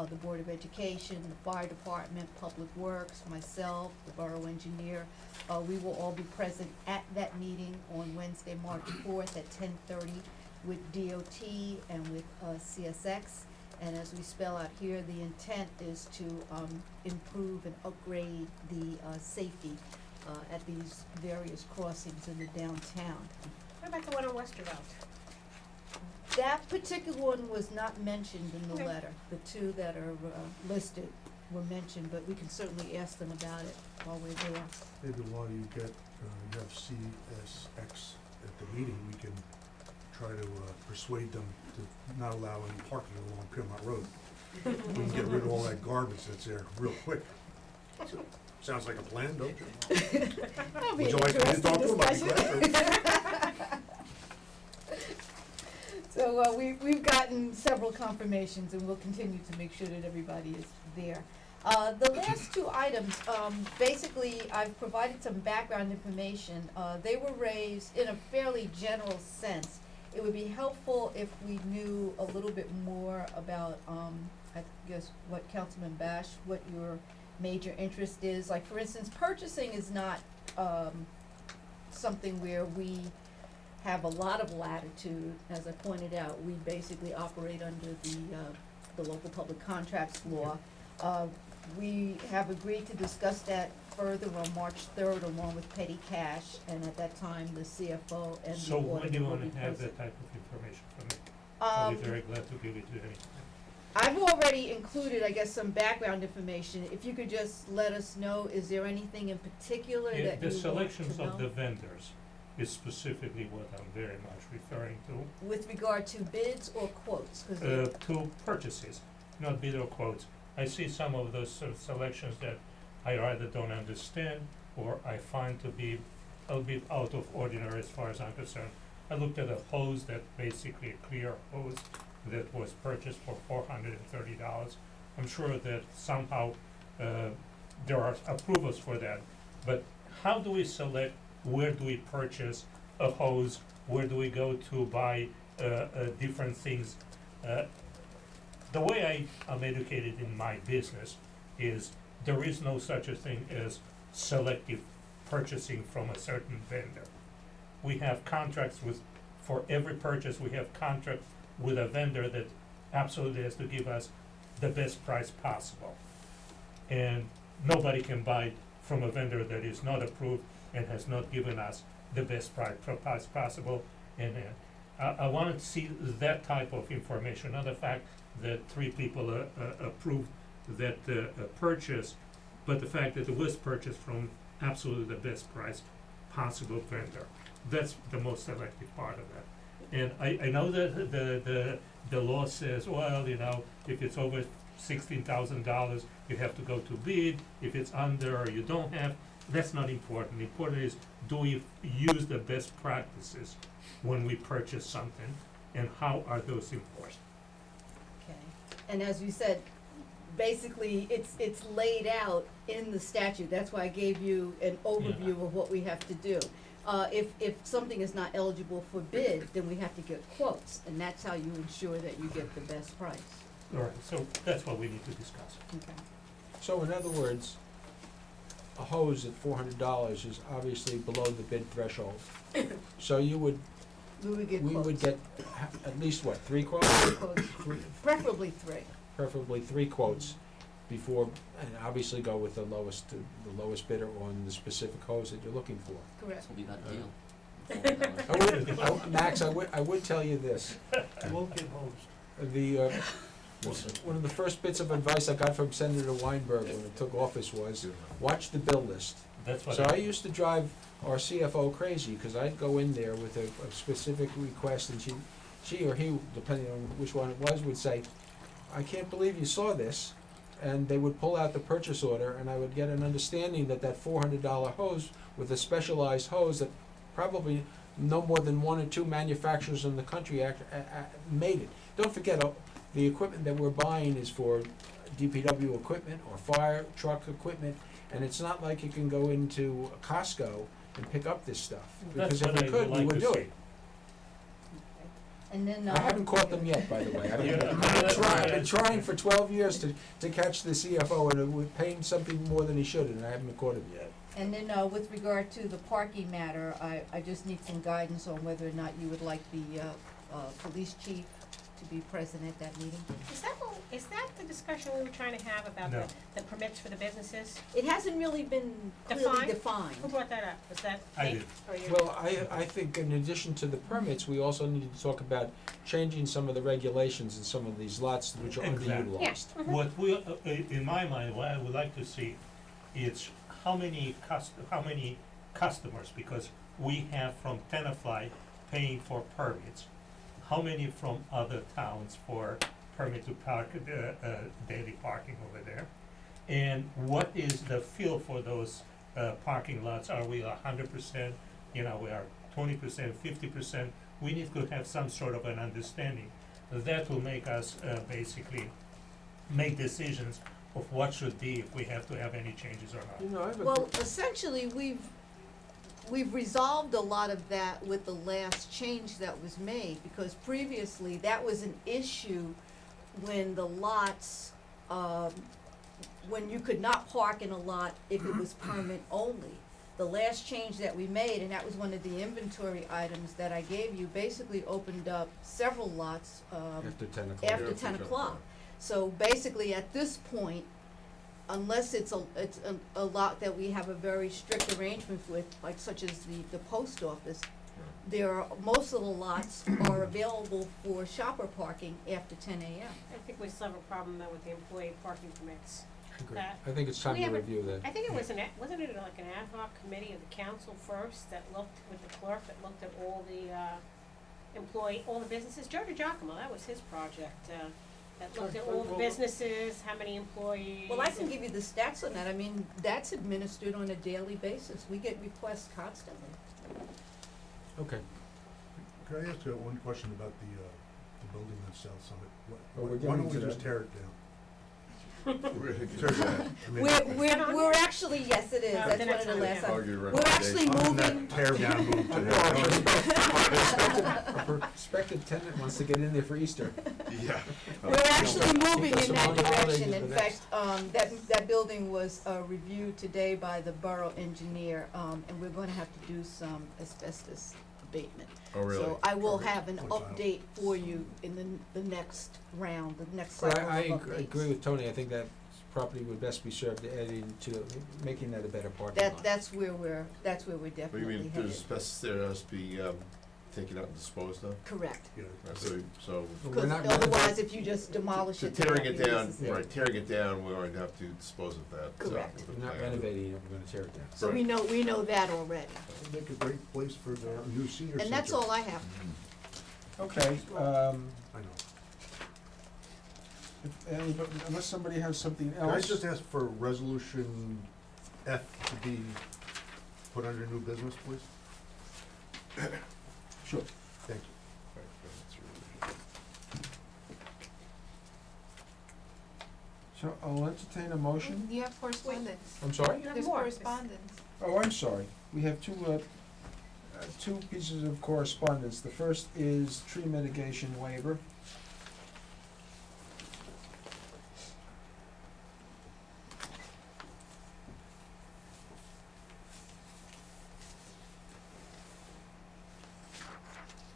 the Board of Education, the Fire Department, Public Works, myself, the Borough Engineer. We will all be present at that meeting on Wednesday, March 4th at 10:30 with DOT and with CSX. And as we spell out here, the intent is to improve and upgrade the safety at these various crossings in the downtown. What about the one on Westervelt? That particular one was not mentioned in the Okay. letter. The two that are listed were mentioned, but we can certainly ask them about it while we're there. Maybe while you get, you have CSX at the meeting, we can try to persuade them to not allow any parking along Piermont Road. We can get rid of all that garbage that's there real quick. Sounds like a plan, don't you? That'll be Would an you like me to interesting talk to them? I'd be discussion. glad to. So we've gotten several confirmations, and we'll continue to make sure that everybody is there. The last two items, basically, I've provided some background information. They were raised in a fairly general sense. It would be helpful if we knew a little bit more about, I guess, what Councilman Bash, what your major interest is. Like, for instance, purchasing is not something where we have a lot of latitude. As I pointed out, we basically operate under the local public contracts law. We have agreed to discuss that further on March 3rd along with petty cash, and at that time, the CFO and the So when do auditor you will wanna be have present. that type of information from me? I'll be very glad to give it to you anytime. I've already included, I guess, some background information. If you could just let us know, is there anything in particular Yeah, that you want to know? the selections of the vendors is specifically what I'm very much referring to. With regard to bids or quotes? 'Cause To purchases, not bid or quotes. I see some of those selections that I either don't understand or I find to be a little bit out of ordinary as far as I'm concerned. I looked at a hose that basically a clear hose that was purchased for $430. I'm sure that somehow there are approvals for that, but how do we select, where do we purchase a hose, where do we go to buy different things? The way I am educated in my business is there is no such a thing as selective purchasing from a certain vendor. We have contracts with, for every purchase, we have contracts with a vendor that absolutely has to give us the best price possible. And nobody can buy from a vendor that is not approved and has not given us the best price possible. And I wanted to see that type of information, not the fact that 3 people approved that purchase, but the fact that it was purchased from absolutely the best price possible vendor. That's the most selective part of that. And I know that the law says, well, you know, if it's over $16,000, you have to go to bid. If it's under, you don't have. That's not important. Important is, do we use the best practices when we purchase something, and how are those enforced? Okay, and as you said, basically, it's laid out in the statute, that's why I gave you an overview of what we have to do. If something is not eligible for bid, then we have to get quotes, and that's how you ensure that you get the best price. All right, so that's what we need to discuss. Okay. So in other words, a hose at $400 is obviously below the bid threshold. So We would get we quotes. would get at least what, 3 quotes? Quotes. Preferably 3. Preferably 3 quotes before, and obviously go with the lowest bidder on the specific hose that you're looking for. Correct. So we got a deal. Max, I would tell you this. You won't get hosed. One of the first bits of advice I got from Senator Weinberg when he took office was, watch the bill list. That's what So I used to drive our CFO crazy, because I'd go in there with a specific request, and she or he, depending on which one it was, would say, I can't believe you saw this. And they would pull out the purchase order, and I would get an understanding that that $400 hose with a specialized hose that probably no more than 1 or 2 manufacturers in the country made it. Don't forget, the equipment that we're buying is for DPW equipment or fire truck equipment, and it's not like you can go into Costco and pick up this stuff. That's Because if what we I could, would we like would to do see. it. And then, I haven't caught them yet, by the way. I've been trying for 12 years to catch the CFO, and we're paying something more than he should, and I haven't caught him yet. And then, with regard to the parking matter, I just need some guidance on whether or not you would like the, police chief to be present at that meeting. Is that the discussion we were trying to have about No. the permits for the businesses? It hasn't really been clearly defined. Who brought that up? Was that I me did. or you? Well, I think in addition to the permits, we also need to talk about changing some of the regulations in some of these lots which are Exactly. Yeah. underutilized. Mhm. What we, in my mind, what I would like to see is how many customers, because we have from Tenafly paying for permits, how many from other towns for permit to park, daily parking over there? And what is the feel for those parking lots? Are we 100%, we are 20%, 50%? We need to have some sort of an understanding. That will make us basically make decisions of what should be, if we have to have any changes or not. I have a Well, essentially, we've resolved a lot of that with the last change that was made, because previously, that was an issue when the lots, when you could not park in a lot if it was permit only. The last change that we made, and that was one of the inventory items that I gave you, basically opened up several lots, after 10 o'clock. after 10 o'clock. So basically, at this point, unless it's a lot that we have a very strict arrangement with, like such as the post office, most of the lots are available for shopper parking after 10 a.m. I think we still have a problem though with the employee parking permits. I agree. that- I think it's time We to have a- review that. I think it was wasn't it like an ad hoc committee of the council first that looked with the clerk, that looked at all the all the businesses? Joe DiGiacomo, that was his project, that looked at all the businesses, how many employees. Well, I can give you the stats on that. I mean, that's administered on a daily basis. We get requests constantly. Okay. Can I ask one question about the building on South Summit? Well, we're Why getting don't we to just that. tear it down? We're gonna get Tear it to that. down. I mean, We're actually, yes, it is. No, That's then one it's of the not last down. Argue We're actually on moving, that tear down move today. A prospective tenant wants to get in there for Easter. Yeah. we're actually moving Keep us in that among the holidays direction. for In next. fact, that building was reviewed today by the borough engineer, and we're gonna have to do some asbestos abatement. Oh, really? So I will have an What's that? update for you in the next round, the next But cycle of I updates. agree with Tony. I think that property would best be served adding to, making that a better parking lot. That's where we're What do you definitely mean, headed. there's best there has to be, taken out and disposed of? Correct. You know, Right, so We're Because not otherwise, if you just demolish So it. tearing then it that down, releases it. right, tearing it down, we're going to have to dispose of that. Correct. with the We're not plan. renovating it, we're gonna tear it down. So we know that already. it'd make a great place for the new senior center. And that's all I have. Okay, I know. unless somebody has something Can I else. just ask for resolution F to be put under new business, please? Sure. Thank you. Right, that's really- So I'll entertain a motion. You have correspondence. I'm sorry? You have There's more. correspondence. Oh, I'm sorry. We have two pieces of correspondence. The first is tree mitigation waiver.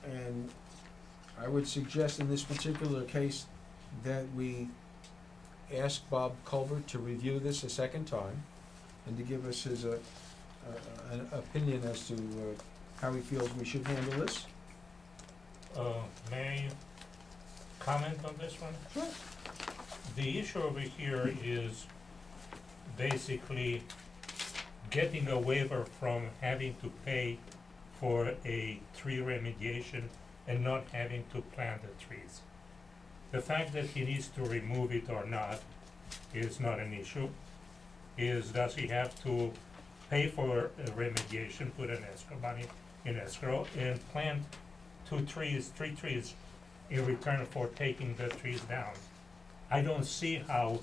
And I would suggest in this particular case that we ask Bob Culver to review this a second time and to give us his, an opinion as to how he feels we should handle this. May I comment on this one? Sure. The issue over here is basically getting a waiver from having to pay for a tree remediation and not having to plant the trees. The fact that he needs to remove it or not is not an issue. Does he have to pay for a remediation, put an escrow money in escrow, and plant three trees in return for taking the trees down? I don't see how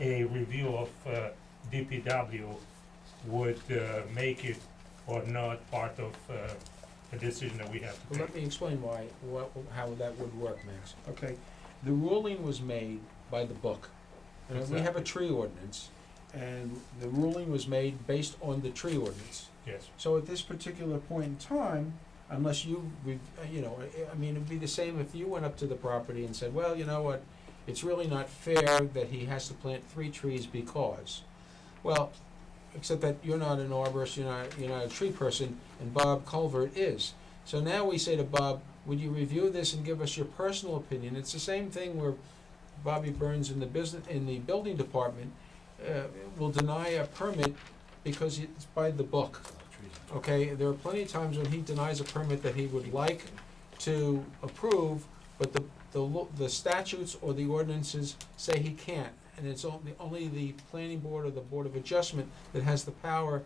a review of DPW would make it or not part of a decision that we have to Well, make. let me explain how that would work, Max. Okay, the ruling was made by the book. And we have a tree ordinance, and the ruling was made based on the tree ordinance. Yes, So at this particular point in time, unless you, I mean, it'd be the same if you went up to the property and said, well, you know what, it's really not fair that he has to plant 3 trees because. Well, except that you're not an arborist, you're not a tree person, and Bob Culvert is. So now we say to Bob, would you review this and give us your personal opinion? It's the same thing where Bobby Burns in the building department will deny a permit because it's by the book. Okay, there are plenty of times when he denies a permit that he would like to approve, but the statutes or the ordinances say he can't. And it's only the planning board or the board of adjustment that has the power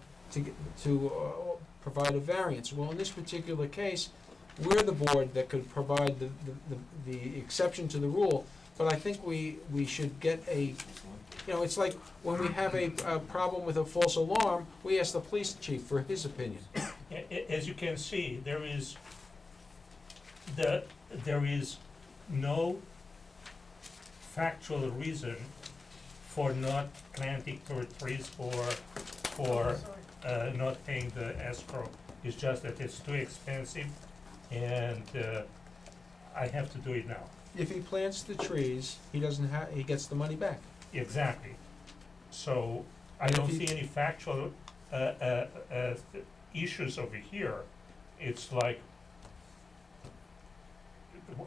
to provide a variance. Well, in this particular case, we're the board that could provide the exception to the rule, but I think we should get it's like when we have a problem with a false alarm, we ask the police chief for his opinion. as you can see, there is no factual reason for not planting trees or for not paying the escrow. It's just that it's too expensive and I have to do it now. If he plants the trees, he gets the money back. Exactly. So I don't If he- see any factual issues over here. It's like,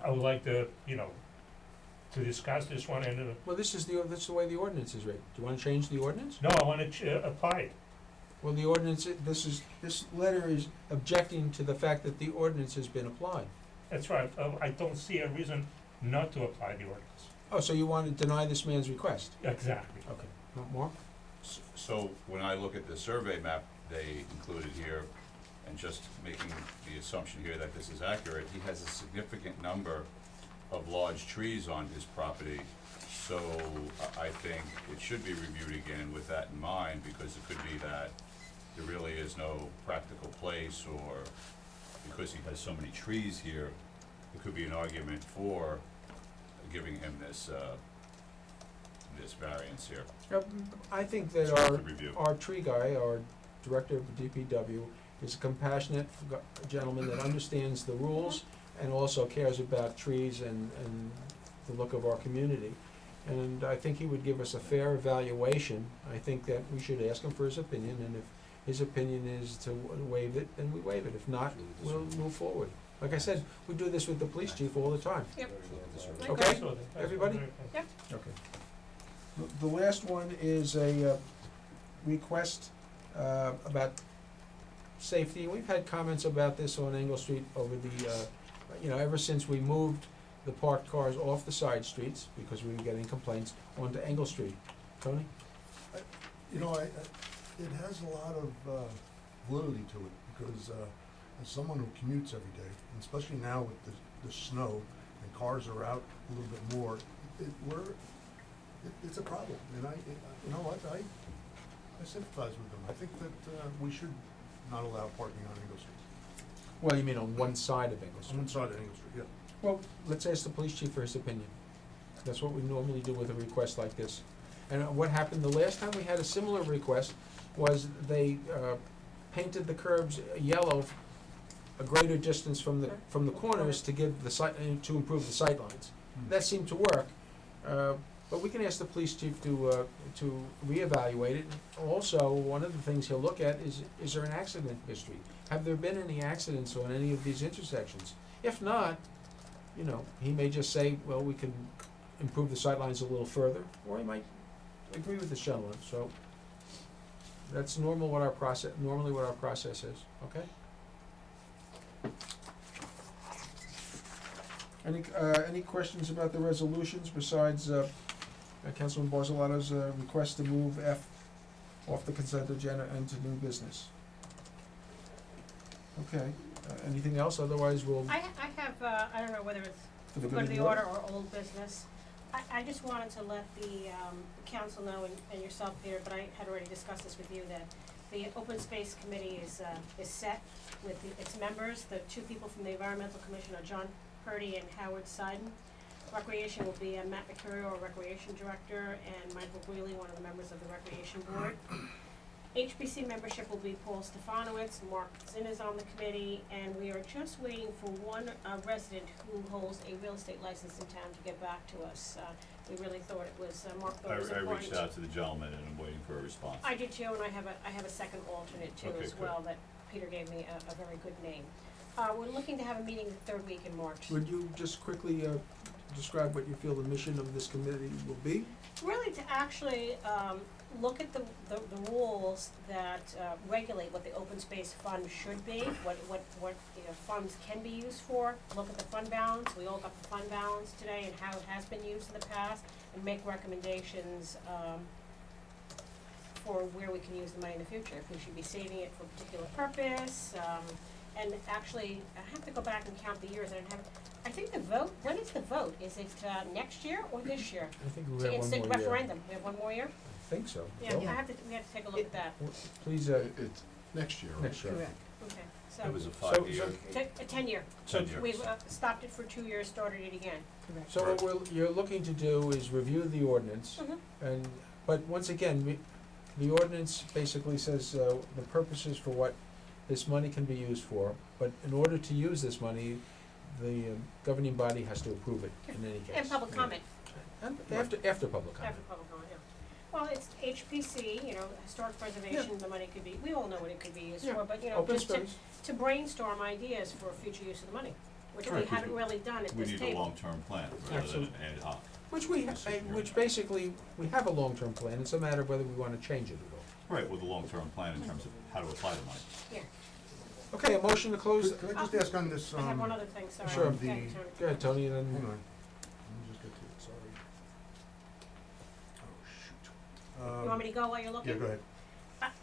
I would like to discuss this one and, Well, that's the way the ordinance is written. Do you want to change the ordinance? no, I want to apply it. Well, the ordinance, this letter is objecting to the fact that the ordinance has been applied. That's right. I don't see a reason not to apply the ordinance. Oh, so you want to deny this man's request? Exactly. Okay. Want more? So when I look at the survey map they included here, and just making the assumption here that this is accurate, he has a significant number of large trees on his property. So I think it should be reviewed again with that in mind, because it could be that there really is no practical place, or because he has so many trees here, it could be an argument for giving him this variance here. I think that So we could review. our tree guy, our director of the DPW, is a compassionate gentleman that understands the rules and also cares about trees and the look of our community. And I think he would give us a fair evaluation. I think that we should ask him for his opinion, and his opinion is to waive it, then we waive it. If not, we'll move forward. Like I said, we do this with the police chief all the time. Yep. Okay, That's what everybody? we're- Yep. Okay. The last one is a request about safety. We've had comments about this on Engle Street over the, ever since we moved the parked cars off the side streets, because we were getting complaints, onto Engle Street. Tony? You know, it has a lot of validity to it, because as someone who commutes every day, and especially now with the snow, and cars are out a little bit more, it's a problem. And I sympathize with them. I think that we should not allow parking on Engle Street. Well, you mean on one side of Engle On Street? one side of Engle Street, yeah. Well, let's ask the police chief for his opinion. That's what we normally do with a request like this. And what happened the last time we had a similar request was they painted the curbs yellow a greater distance from the corners to give the to improve the sightlines. That seemed to work, but we can ask the police chief to reevaluate it. Also, one of the things he'll look at is there an accident history? Have there been any accidents on any of these intersections? If not, he may just say, well, we can improve the sightlines a little further, or he might agree with this gentleman. So that's normally what our process is. Okay. Any questions about the resolutions besides Councilman Barzalotto's request to move F off the consent agenda into new business? Okay. Anything else? Otherwise, we'll. I have, I don't know whether it's For the go good to of the the order order? or old business. I just wanted to let the council know, and yourself, Peter, but I had already discussed this with you, that the Open Space Committee is set with its members. The two people from the Environmental Commission are John Purdy and Howard Seiden. Recreation will be Matt Mercurio, our Recreation Director, and Michael Greeley, one of the members of the Recreation Board. HBC membership will be Paul Stefanowitz, Mark Zinn is on the committee, and we are just waiting for one resident who holds a real estate license in town to get back to us. We really thought it was, Mark thought I it was important. reached out to the gentleman and I'm waiting for a response. I did too, and I have a second alternate too Okay, as good. well, that Peter gave me a very good name. We're looking to have a meeting the third week in March. Would you just quickly describe what you feel the mission of this committee will be? Really to actually look at the rules that regulate what the open space fund should be, what funds can be used for, look at the fund balance, we all got the fund balance today and how it has been used in the past, and make recommendations for where we can use the money in the future, if we should be saving it for a particular purpose, and actually, I have to go back and count the years, I think the vote, when is the vote? Is it next year or this year? I think we To have one instant more year. referendum, we have one more year? I think so. Yeah, No? we have to take a look at that. Please, It's next year, right? next year. Correct. Okay, It was so, a 5-year, a 10-year. 10 years. We've stopped it for 2 years, started it again. Correct. So what you're looking to do is review the ordinance, Mhm. but once again, the ordinance basically says the purposes for what this money can be used for, but in order to use this money, the governing body has to approve it in any case. And public comment, And after public comment. after public comment, yeah. Well, it's HPC, historic preservation, the money could be, we all know what it could be used Yeah. for, but, Open just space. to brainstorm ideas for future use of the money, which we Right. haven't really done at We this need a table. long-term plan rather than an Absolutely. ad hoc. Which basically, we have a long-term plan, it's a matter of whether we want to change it at all. Right, with a long-term plan in terms of how to apply the money. Yeah, Okay, a motion to close. Could I just ask on this, I have one other thing, sorry. Sure. Go ahead, Tony. Go ahead, Tony, and hang on, then, let me just get to it, sorry. Oh, shoot. You want me to go while you're looking? Yeah, go ahead.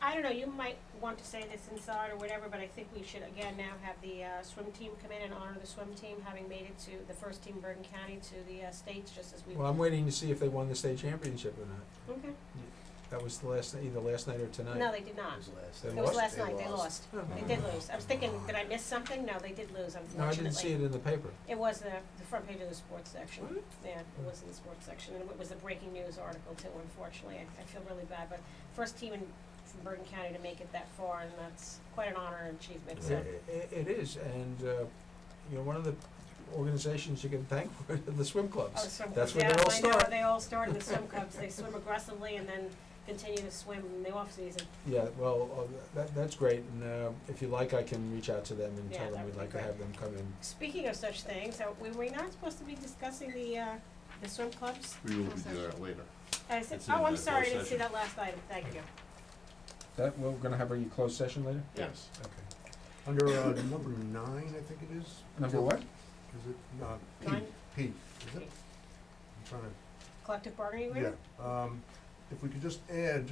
I don't know, you might want to say this inside or whatever, but I think we should again now have the swim team come in and honor the swim team, having made it to the first team in Bergen County to the states, just as we. well, I'm waiting to see if they won the state championship or not. Okay. That was either last night or tonight. No, they did not. They It was lost? last night, they lost. Oh. They did lose. I was thinking, did I miss something? No, they did lose, No, I unfortunately. didn't see it in the paper. It was the front page of the sports section. What? Yeah, it was in the sports section, and it was a breaking news article too, unfortunately. I feel really bad, but first team from Bergen County to make it that far, and that's quite an honor and achievement, so. It is, and, one of the organizations you can thank for the swim clubs. Oh, the swim That's clubs, where they all yes, I know, start. they all start in the swim clubs. They swim aggressively, and then continue to swim in the off-season. Yeah, well, that's great, and if you like, I can reach out to them and Yeah, tell them that we'd would like be to great. have them come in. Speaking of such things, were we not supposed to be discussing the swim clubs? We will be doing that later. I said, It's in oh, I'm the sorry, I closed didn't see session. that last item, thank you. That, we're gonna have a closed session later? Yes. Okay. Under number 9, I think it is. Number what? Is it, P, Nine? P, is it? I'm trying to, Collective bargaining yeah, agreement? if we could just add,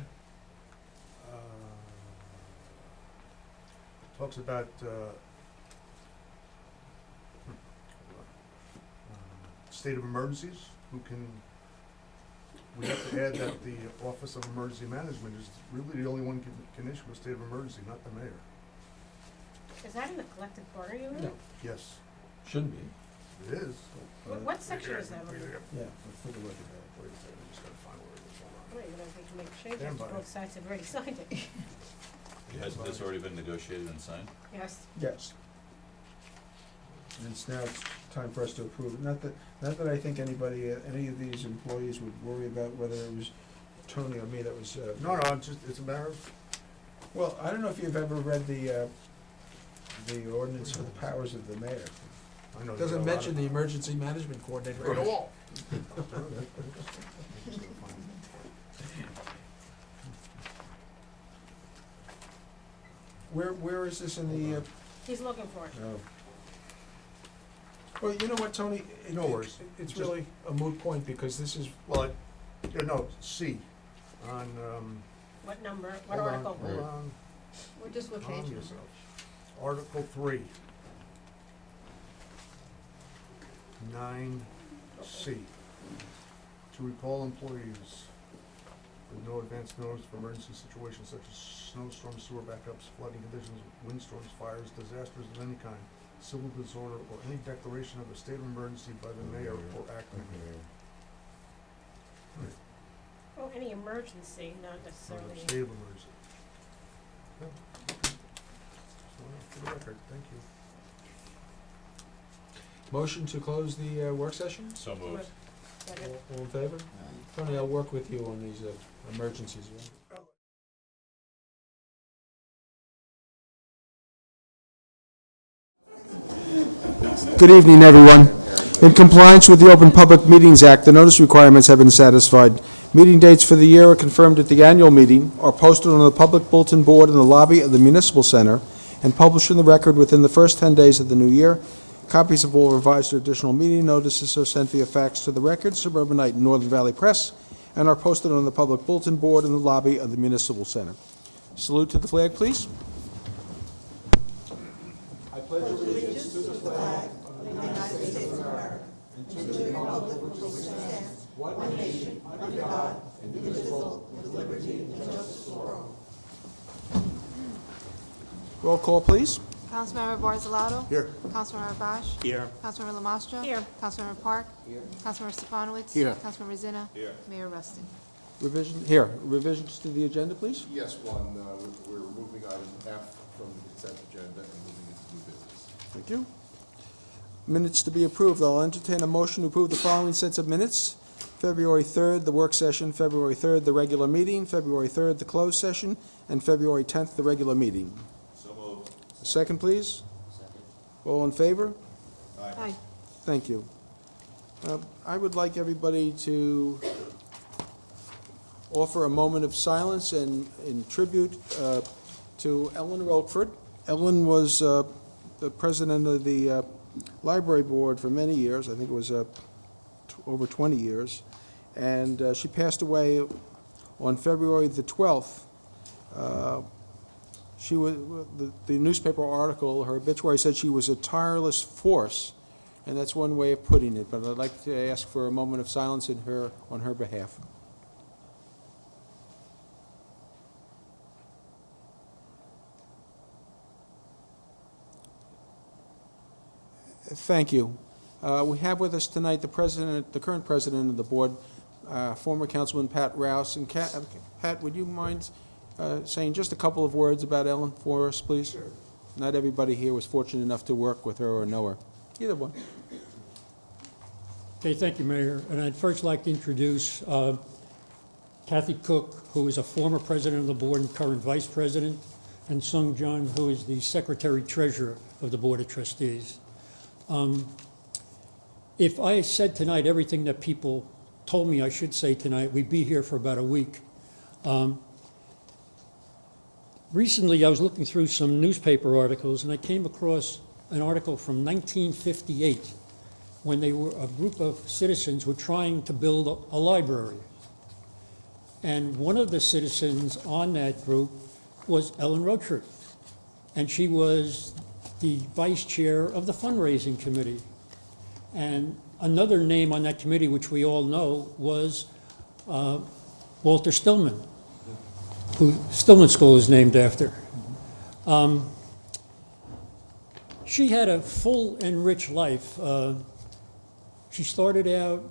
talks about, state of emergencies, who can, we have to add that the Office of Emergency Management is really the only one can issue a state of emergency, not the mayor. Is that in the collective bargaining No, agreement? Yes, shouldn't be. it is. What section is that under? Yeah, let's take a look at that. Wait a second, I just gotta find where it is, hold on. Well, you know, we can make changes Stand after by. both sides have already signed it. Hasn't this already been negotiated and signed? Yes. Yes. And it's now it's time for us to approve it. Not that I think anybody, any of these employees would worry about whether it was Tony or me that was, No, it's just, it's a matter of, well, I don't know if you've ever read the ordinance for the powers of the mayor. I know. It doesn't mention the emergency management coordinator at all. Where is this in the, He's looking for it. no. Well, you know what, Tony? No worries. It's Just- really a moot point because this is, Well, no, C, on, What number, what hold on, article? hold on, Or just what calm page number? yourself. Article 3. 9C. To recall employees with no advance notice for emergency situations such as snowstorms, sewer backups, flooding conditions, windstorms, fires, disasters of any kind, civil disorder, or any declaration of a state of emergency by the mayor or acting mayor. Oh, any emergency, not Or necessarily. a state of emergency. Yeah, okay. Just wanna- For the record, thank you. motion to close the work session? So moved. Second. All in favor? Tony, I'll work with you on these emergencies. Good evening, everyone. In compliance with the Open Public Meetings Act, the notice requirements have been satisfied. Meeting dates for the year are confirmed at the annual meeting, are posted on the public bulletin board in the lobby of the Municipal Center, and published in the record within the first 10 days of the new year. Copies of all revised or additional meeting notices are sent via fax to the Record, Suburbanite, and Northern Valley Press, and are posted on the public bulletin board in the lobby of the Municipal Center. Salute to the flag, please. I pledge allegiance to the flag of the United States of America and to the republic for which it stands, one nation, under God, indivisible, with liberty and justice for all. Roll call, please. Councilmember Barzalato? Here. Councilmember Bosch? Here. Councilmember Lamastra? Here. Councilmember Park? Here. Councilmember Stefanowitz? Here. Councilmember Zina? Here. Mayor Rustin. Revisions to the agenda, please. Yes, one, we're removing item F from the consent agenda and moving it to new business. Thank you. Minutes to be approved. I'll entertain a motion to approve the following sets of minutes. February 3rd, the work session, February 3rd, the regular meeting, February 3rd, the closed session, and February 10th, the regular meeting. So moved. Second, please. All in favor? Aye. Thank you. I would like everybody to offer a moment of silence and in tribute to Ellen Relkford. Ellen was the president of the library board for many years. I think it was over 20 years. And she passed away on February the 12th. She was, the newspaper article, her obituary said she was a tireless force, and that's one way of putting it, but I'd like to ask for a moment of silence on her behalf. Thank you. We have with us tonight the current president of the board, former Councilman Pat Rouse. And Pat, would you mind saying just a couple of words about Ellen for us, please? Sure. Not everybody here was fortunate enough to work with her or know her. Either one. Okay, thank you, Mayor. And I'd first like to introduce Kathy Cook, who is a former president of the board and current vice president, and Sung Jun, who is the secretary-treasurer of the Board of Trustees. If I said tonight everything that people told me I should say tonight, we'd be here for about a week. Recently, I was looking through some newspaper articles, and I came across an article from 1958 when a group of citizens were trying to build a library. And one of the citizens on that group was Ellen Rochert, and she was the vice chair of the fundraising committee. And another name on that committee, which we all know, was Walter Stillman, who Stillman School is named after. She had a full and rich life. She started out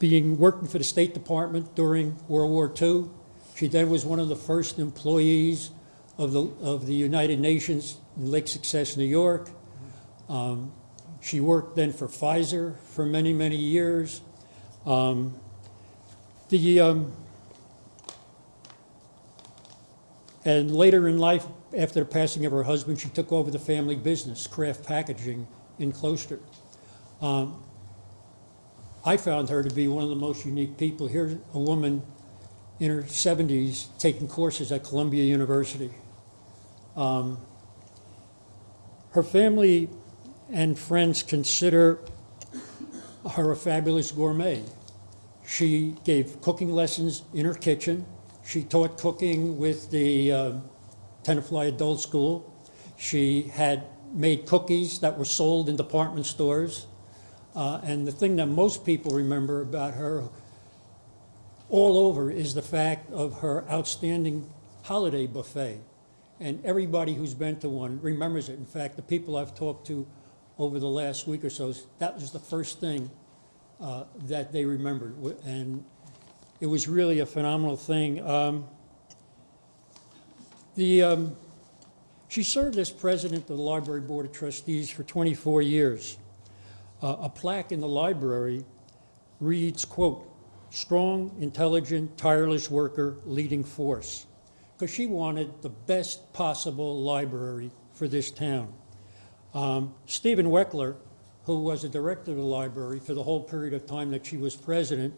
working for the State Department during World War II. She then was one of the first employees of the United Nations in Lake Success, New York. She worked then for Pfizer for many, many years. And later in life, after the passing of her husband, she took over the family business, Craft Packaging, in Closter. I found her to be one of the most unique people. Here's a woman in her 70s taking courses at Columbia University. Her family and friends consider her a fabulous gourmet. She gave cooking lessons in her kitchen. She taught cooking with the Tenafly Adult School. She had made cookies that were sold in department stores. And the thing that most people remember about her all over is the fact of her outstanding holiday buffet. And everybody who's been to one remembers it. In fact, the people I've talked to over the last week or so, that was the first thing that they remembered. And it was really a phenomenal thing. She served as president of the Library Board of Trustees for 24 years. A plaque in the library reads, quote, "Strong, intelligent, tireless worker, leading force," because she wanted the best possible library for this town. Stephen Weckler, who was the director of the library for the whole period of time that she was president,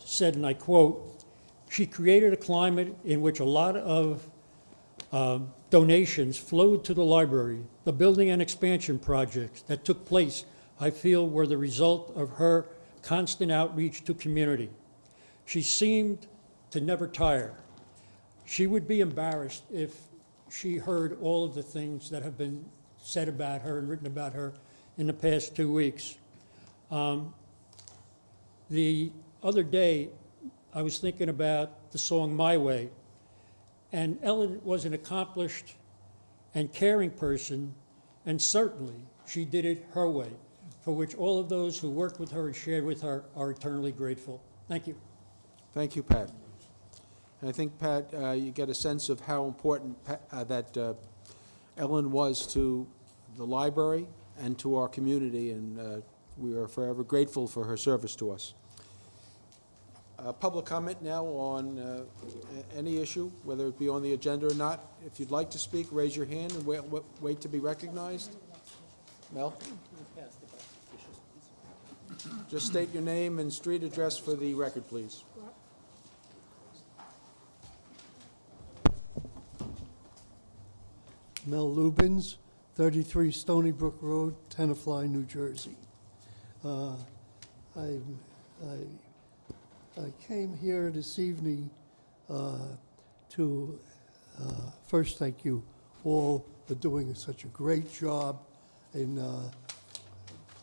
said, and I quote, "She created a climate in which a lot of donations flowed to the library. The building and expansion projects that took place, I feel, were the result of her constant outreach to community. She seemed to never tire. She would be embarrassed if she heard all of the things that have been said about her and written about her in the past 2 weeks." The other day, I was thinking about the song My Way, and Ellen was an accomplished and caring person, and certainly she did it her way, for which all of those who worked with her and shared with her are eternally grateful. Thank you. Thank you, Pat. And I think, Pat, you get a sense of how important that Ellen was to the library and to our community, and we are forever grateful for her service to us. Public comment now on any issue, whether it be on the agenda or not. If you'd like to speak, raise your hand and wait to be recognized. Mel? Just state your name and street address for the record, please. Mel Lubins, 33 Stony Brook Road, Tenafly, New Jersey. I came here this evening to first thank you all for doing such a great job in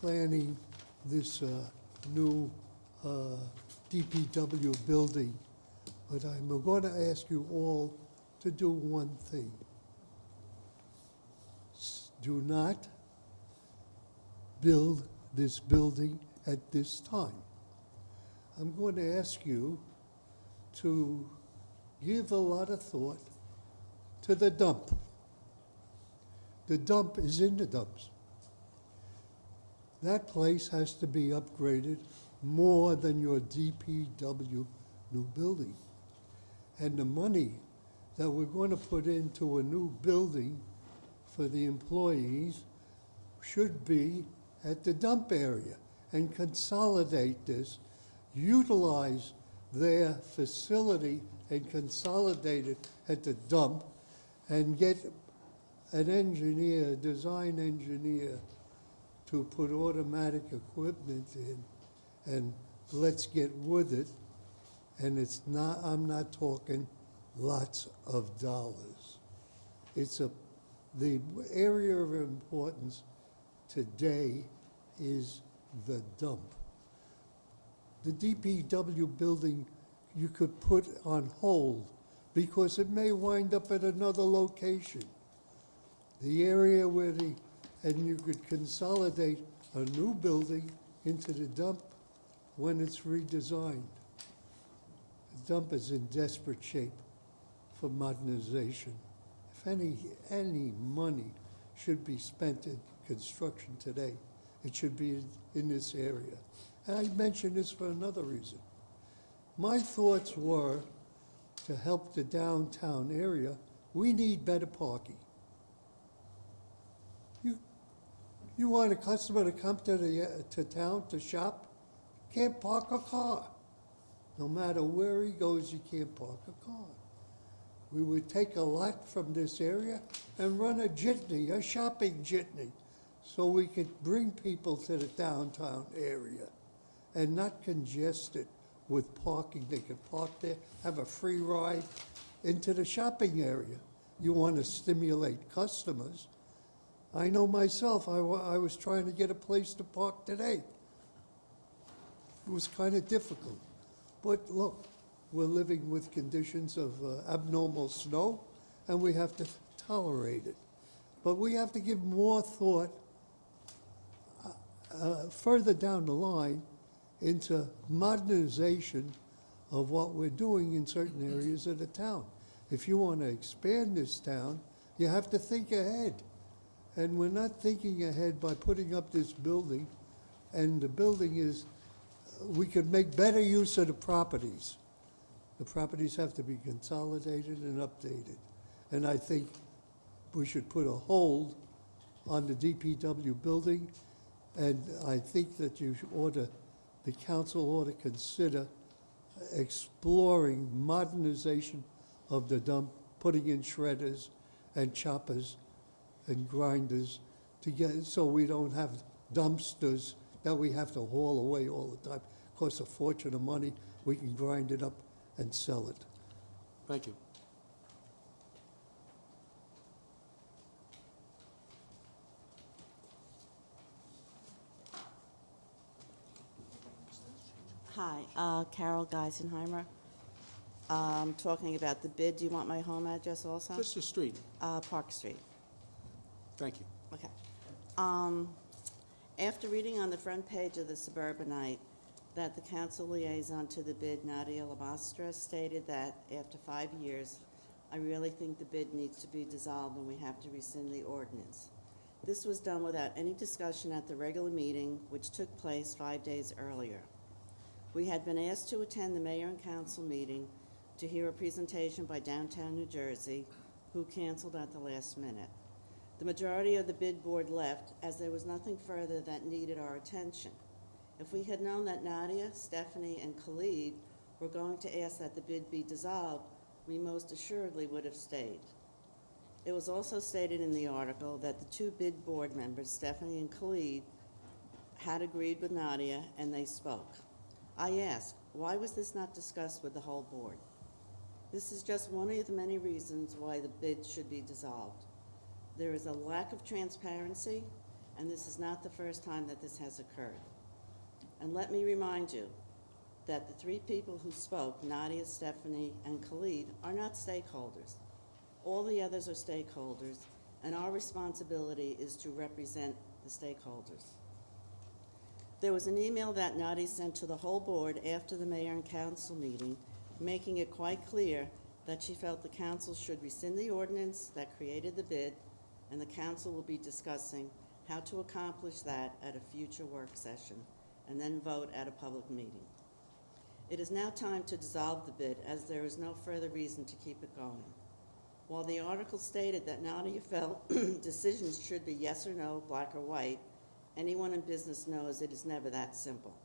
planning this new DPW building. But I'm going to ask you all to do one thing. Do not build this building at this time. I'm going to ask you to give a lot of thought to the dump. The dump is in the dumps. That place has to be upgraded more than your DPW new building. And the money that we're going to put into a new building for the employees should be at the dump area and consolidate this, utilize their facility and consolidate it at the dump and get an engineer, design engineer, to put automatic equipment in, and let's get with it. And it's not, I'm not talking lots of dollars. The area of importance today is the dump. The DPW building you could put on hold because it may wind up at another location. The area where and you could consolidate a new building into the dump when it's redesigned. The dump is in desperate shape for modernization. If any money should be spent in construction today, it should be in this area. And I mention this for another reason. My thoughts were to help the downtown area, we need better parking. You want a customer to come to town to shop, can't park a car. No matter where he goes, you can't park a car. We would take a lot from this area and run a jitney, a shopping jitney, so we could bring people to the downtown area and not congest it with parking. They could park there, have a free ride into the shopping area. You want to stimulate customers. I know myself, I was trying to get a place to park today. It was kind of difficult. But look, we're living with conditions of abnormal snow, and we have to tolerate it. But we have to give more thought further down the line into modernization of what we're doing in certain areas of the town. If you want to expand this town, you have to think ahead. And we're not thinking ahead by putting up this building, and the building is, we could make better use of the properties. The properties have to be consolidated and updated. And I think we should put a hold on the DPW building, and I think that the council ought to consider exploring modernization of the dump, putting in shredders and choppers and grinders to get, so we don't have dumpsters that we have to haul away all the time. Costs a fortune of money. We can grind it up and sell it. Thank you. Hi, Carol Geisenheimer. Talking about the bid. Do you want my home address also? Just the street. Park Street. Thank you. Okay. After reading on the front page of the Suburbanite that the council liaison to the bid, Nadia Lamastra, stated that after 5 years, I really think the bid needs to be dissolved and we have to rescind the ordinance. This was done without any discussion at the regular meeting, which took place 5 days earlier. We had been asked to attend the mayor and council meeting to hear a presentation by Downtown New Jersey, who canceled at the last minute. The majority of the bid board left as there was nothing further that needed our attention. If we had known that Nadia, Stephanie, and Khalid were going to ask that the bid be dissolved, we most assuredly would have stayed. It was also stated in the article that the 2 bid board members, Stephanie and Khalid, had agreed with Nadia and they spoke. I asked, why was this not discussed with the whole board? This is just one of the many reasons why the bid should be dissolved. There is a lack of transparency, and this is not the first time that this has occurred. And let me remind you that the 3 people who spoke, Nadia, Stephanie, and Khalid, are not stakeholders. All the others are stakeholders, and our responsibility is to represent the stakeholders. There was an email that Nadia sent to the whole board after the mayor and council meeting, making it quite clear that she felt the council should rescind the ordinance that created the bid, and the council will be discussing how to accomplish that at a future work session. and then vote at a public meeting. It is now time to dissolve the bid, as there is no further reason to keep it going. While the article stated that Nadia felt decisions should be yes or no, black or white, anyone in business knows it is never that simple.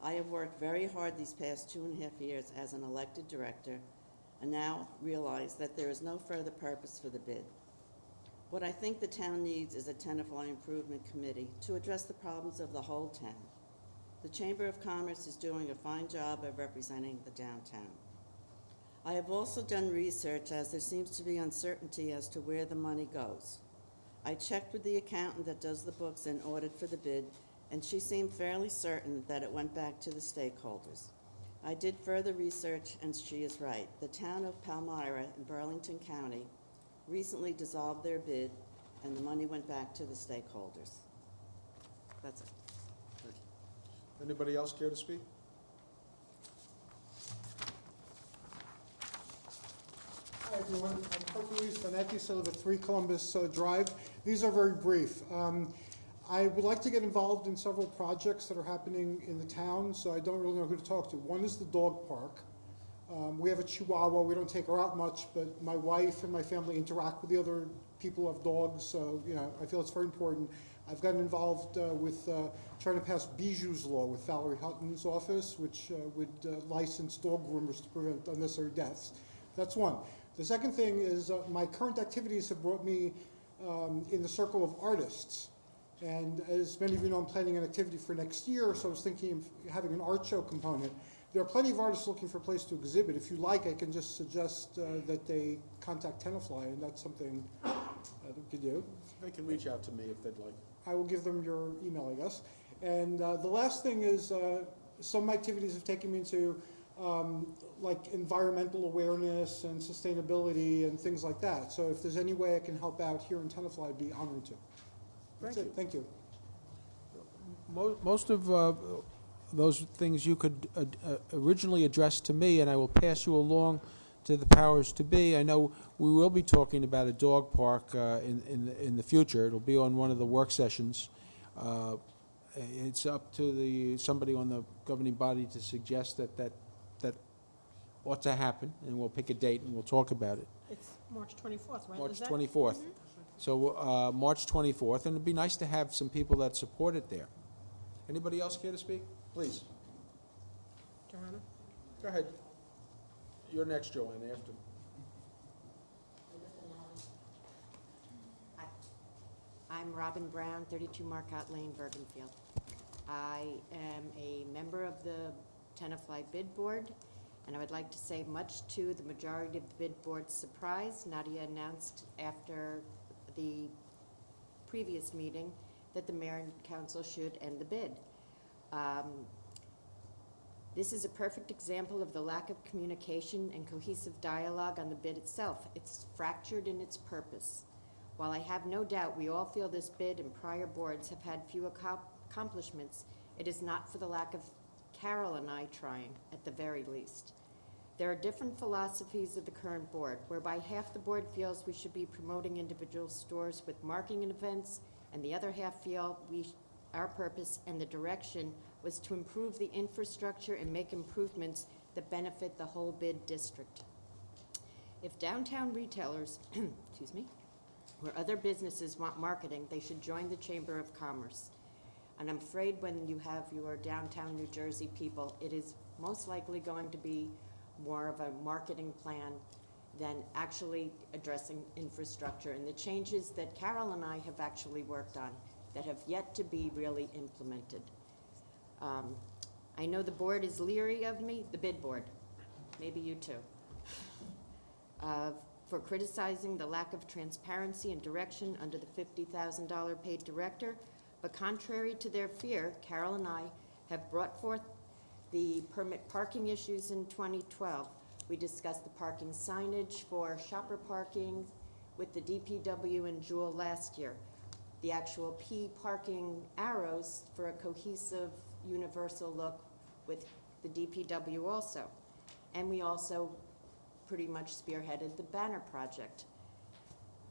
I have worked very hard these past 2.5 years as an elected director, and now realize that there is no further purpose for the bid. What I think the town needs is a Tenafly Improvement Committee to address the problems of the whole town. The Chamber of Commerce is doing a fine job of representing the downtown. I have also done research, as there seems to be uncertainty as to where the money goes. I checked with the accountant that does the books and ordered for the bid, and she seemed fairly certain that it went back to the stakeholders. I did further research, and she is right. The town of Palmyra in Burlington County recently dissolved their bid, and the money went back to the stakeholders. That's it. Anybody else care to speak? Hi, everyone. I'm Hercules Vanetti, I live at 3 Columbus Drive. These are very brief. I would like to get involved in several projects that are happening in the town, so I don't really know who to talk to. One is the dog park. We have a Chihuahua. We don't take her out much, but my wife and my family interact with the other people who have dogs, so I feel it's very important. I've gotten involved with trying to pass Bijou's law with Valerie Hutton's office, which would license dog groomers to prevent unnecessary deaths. That's one. The second thing is my current activities have brought me in the circle of artists. And as many of you know, I'm planning an activity for next year, so I was thinking of having an art show component. There are plenty of artists looking for a place to exhibit. If you like, I can just suggest that they contact Tenafly, and that's something we could do. They can reach out to me if they'd like. I will give them your email, I guess. And the last thing is some activities have taken me into like environmental awareness and sustainability and things like that. So if there's any way I can help out here in Tenafly, I'd be honored to. That's it. Thank you. Most of those things you could originally address to me, and I will pass you along to the powers to be. I know we will be talking about a dog park in the future. It'll be on one of the work sessions. It's up to somebody on the governing body to suggest that ought to happen, and we'll pick a date and we'll talk about it. It's March 24th, right? March Is that- 24th. So March 24th, and it'd be nice to have some people that support it there. Anybody else care to speak? Please. Joanna? Go ahead. You're next, Joanne, after. I'm Robin Brown, 32 Marcotte Lane, Bergenfield. I am a member of the Tenafly Bid Board, and I would like to say, much to the majority of the bid board's surprise, Nadia announced after the previous meeting that the mayor and council should end the bid. This is a perfect example of the lack of communication and cohesive dialogue on the bid itself. It's fractured in its purpose. While I have no doubt we all feel this bid and prior boards have had few accomplishments, it is not for the lack of Carol and I trying, at the very least. There are different philosophies of the current board, whereby half the board feels we should be promoting individual stores with marketing events, and the other half feel our purpose and the direction was to improve the infrastructure and make improvements that benefit the whole bid district. If downtown retailers, excuse me, or other businesses want marketing, they should join the Chamber of Commerce. And I'm afraid when you have your downtown New Jersey people, it is most likely going to be more of a marketing plan than actually addressing infrastructure and the changes that Carol and I have actually worked on that have yet to be really implemented. I know the board is leery of me, the bid board, maybe you too, for criticizing the lack of transparency and direction under the $50,000 paid director, but contrary to their fear, Carol and I have brought forth the permit parking issues in 2012. We discussed the parking signage for shopper parking with the DPW and Jewel last year. The actual P parking arrows for a cohesive, universal look with the DPW also. And we also pretty much spearheaded the banner project.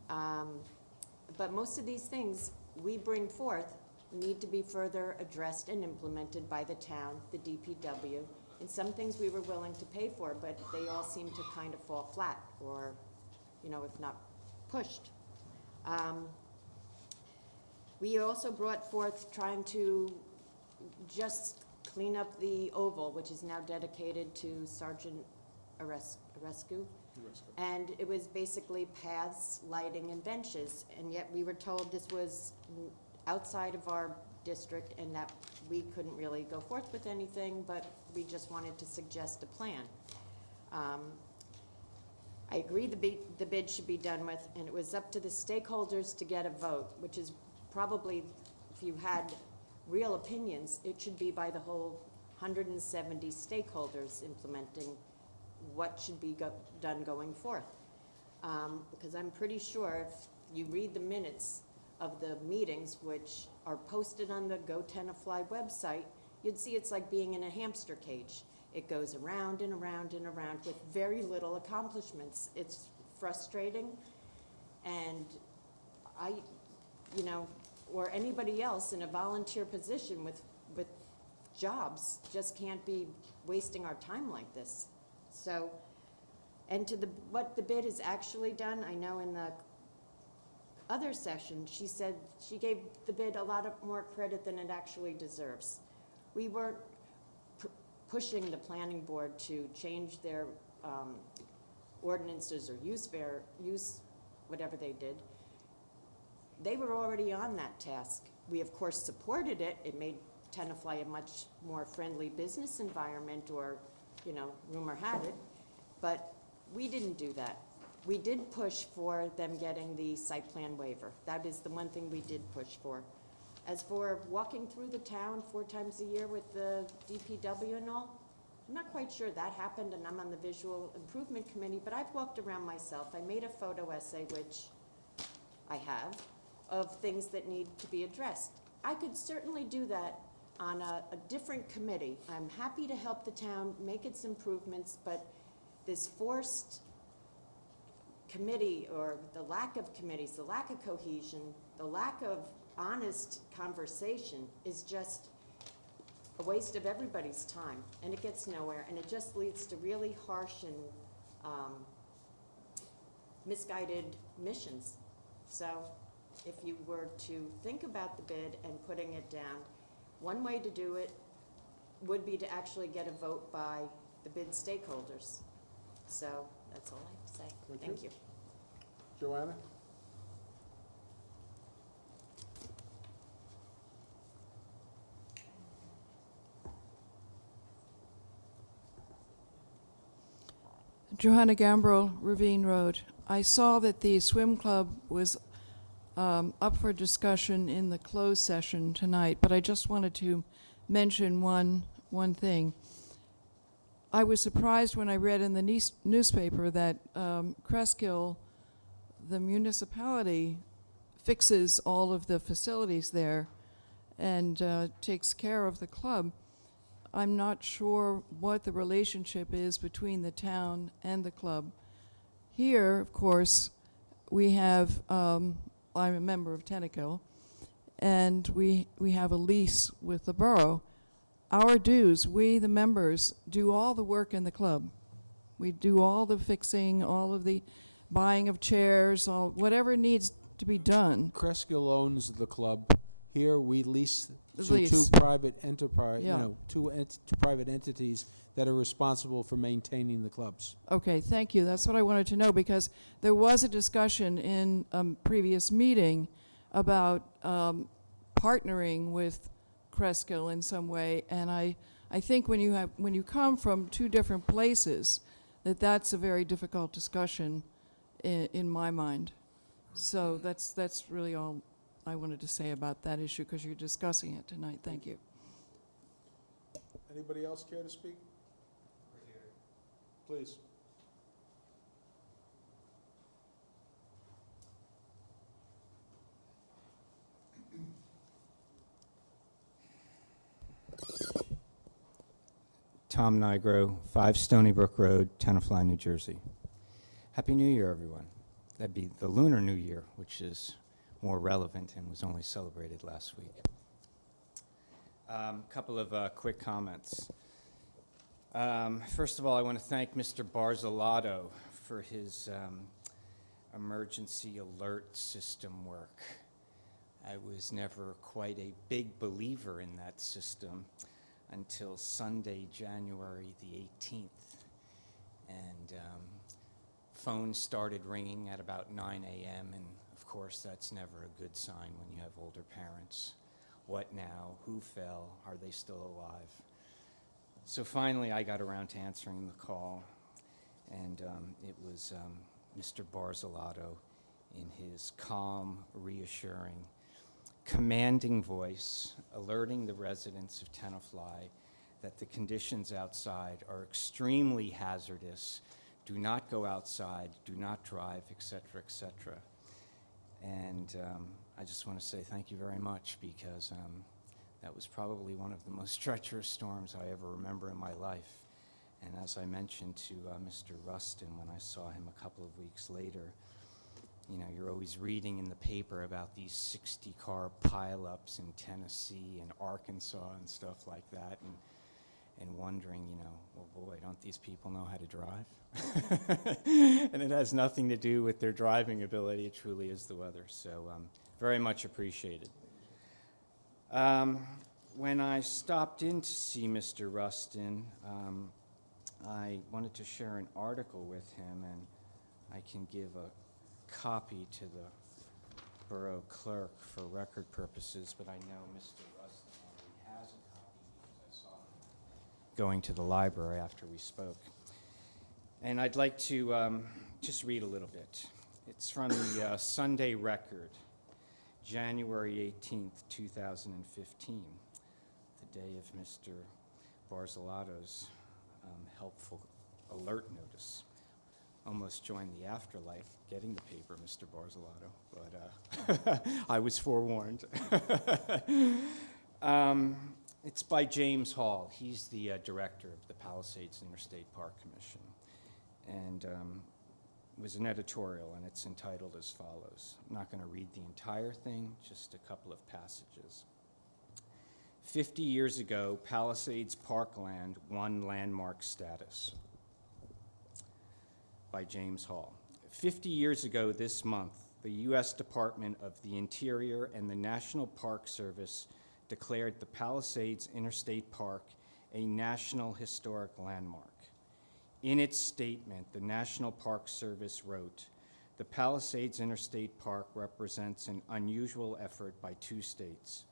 But most of these things we bring forth need to be further addressed and implemented by the town, the DPW. And some things we were willing to pay for, but they all seem to kind of fall flat or, if not pushed. We also brought forth trying to just clean up the oval, which is now dedicated to Sergeant Arescu. And it was basically paths, lighting, and benches, and yet we were told this was outside of our district and that we couldn't really go forth with anything, but we just wanted to suggest a plan. I agree the bid should be done with, and it was up to the stakeholders to get a vote, which is probably, if you had real opinions, it should be by the whole 170 stakeholders implementing what should be done going forth. Because I'm pretty sure if you read the minutes of the meetings, which are posted on the Go Tenafly website, you'd see it's like being in a hamster cage. It goes around and around and around with very little accomplishments. It's frustrating, and or anybody else in a volunteer position with jobs just can't be wasting our time like this. So, and to what the bid has actually done, I know in the other session, she said she gave the bid a lot more credit than it actually deserves. We weren't pushing the planning board to change their ordinances or use whatever they did. They were already on that task. We, of course, supported it. It made Tenafly a much more friendly business environment, or, rumor had it, but we didn't do that. We did push for them getting the site plan waiver. That is the one thing we did push for. As for walking through the town 4 times a year with the DPW and all, I'm not quite sure that happened, and I'm on the Visual Improvement Committee, but I've walked around myself. I made a photo essay, which I have, of things that need to be addressed. I could certainly do that on a different committee. I'm happy to help the town make its improvements, but this forced committee, or the lack of committees, the lack of cohesion, the lack of honest conversation is just a waste of everybody's time, and it gets nowhere, and it just leads to really harsh and misguided missions. So if you were to think about the bid and putting it down, one way to do it would be to actually get a vote by the bid stakeholders. So that's all I have to say. Thank you. Joanna? Johanna Gambrel, Ravine Road. I saw that the swim club was up for discussion in the closed session tonight, but I just wanted to mention one thing. I was surprised when I read in the newspaper that Cresskill, the municipality, fixes all of the facilities there and takes care of the club. I'm not sure what the relationship is between the town and the club. Here, of course, we have, I'm a member of Tennekill, and we have a lease with the borough. Our dues, we, the members, do all the work in the club. We do all the fixing, all of the buying of chairs, whatever needs to be done. Cresskill owns the club. Here, we lease to Lease. two private enterprise, Yeah. two private entities that are responsible for maintaining the clubs. Okay, thank you. That's what I wanted to know, because there was a discussion in a previous meeting about partnering with Cresskill in some way, and I think when you come from two different places, that's a very difficult discussion in my mind. So that's really all I wanted to say about that issue, because you're discussing it tonight. Thank you. Anybody else care to speak? Please. Tom Nigro, 5 Stony Brook Road, Tenafly, New Jersey. Happy New Year, everyone. That'd be the Lunar New Year, which is more relevant and was only celebrated last week. Couple of quick comments. First of all, I want to thank Mr. Barzalato for his emergency alert system work. I was never quite a big believer in that system until Sunday, January the 18th. And phones started ringing at about 9 a.m., and of course that's never a good sign when you have older parents. What now? Who fell? Are they still alive? So finally I got around to answering the call, and it was Mr. Barzalato in his calm, reassuring, commanding voice, alerting the residents of Tenafly that the conditions outside are extremely hazardous. Do not go outside, do not drive, etc., etc. And I just want to say thank you very much, because that was probably one of the most treacherous storms I ever remember in my life. And as I mentioned to Mr. Rustin when I saw him a couple of weeks later, you know, you're always reading in the paper about these 60-car pileups in Tennessee and Arkansas and stuff like that, and wondering, you know, well, boy, don't these people know how to drive? And it has nothing to do with their driving ability. It truly is the weather. So very much appreciated. When I stopped in to see Mr. Rustin, I wanted to share an article with him, and I can give a copy to the borough clerk for record purposes, but I know Mr. Rustin already has a copy because I saw him going to the library after we spoke. And I'd like to just read a little bit. It's from the Sunday Record, January 18th, 2015, the day of Mr. Barzalato's helpful alert notice. Almost joined the afterlife getting the paper, Mr. Barzalato, but I was forewarned. It's by James Hall. He's the director of the Palisades Interstate Park Commission. And it was an editorial, and it's entitled as follows. I'm not going to read the entire thing, just a couple of passages. 50 years ago, Palisades Parkland won landmark status. By James Hall. 50 years ago this month, the U.S. Department of the Interior and the National Park Service declared the Palisades Interstate Park a National Historic Landmark. In its statement, the National Park Service wrote, "The Palisades Interstate Park represents an unusual effort by two states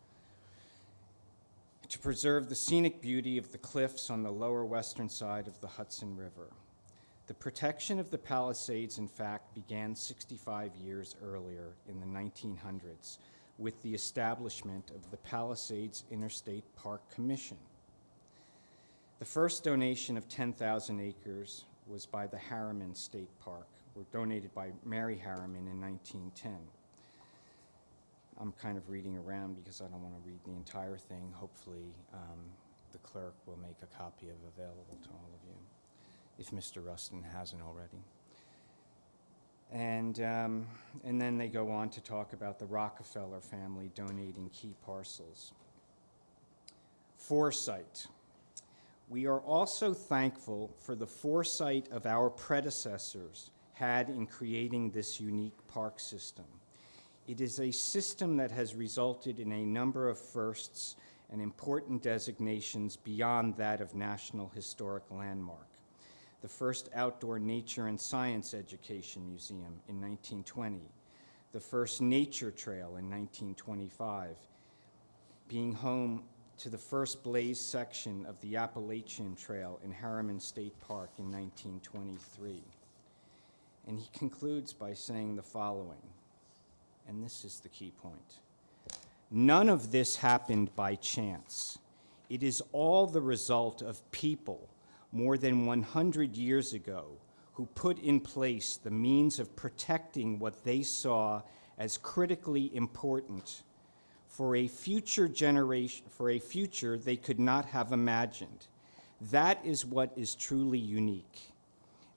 to preserve the scenic beauty of the cliffs on the lower western side of the Hudson River. The protection of the Palisades, in fact, began 65 years earlier in the 1900s with the establishment of the Palisades Interstate Park Commission. The first donation of 10,000 acres was by the Harriman State Park, or donated by Mary Harriman in 1910. I'm kind of reading around because I don't want to read the entire thing. Hopefully, the clerk will make a copy of available to all of you, if Mr. Rustin hasn't already. And then they go on to talk about the Rockefeller family donating key parcels. Foresight. We are also thankful for the foresight of our predecessors had in creating this unique park system. It is a system that has resulted in a number of firsts and important designations beyond that of National Historic Landmark. The first outdoor nature and science education museum in 1920, the first nature trail in 1925, being home to the first blazed section of the Appalachian Trail in Harriman State Park in 1923. And he concludes by saying the following, and this is the key point. None of this happened by chance. It is all the result of people more than 100 years ago who put in place the means of protecting what they saw as critically important for a future generation, for a future they could not have imagined. That is what is truly unique.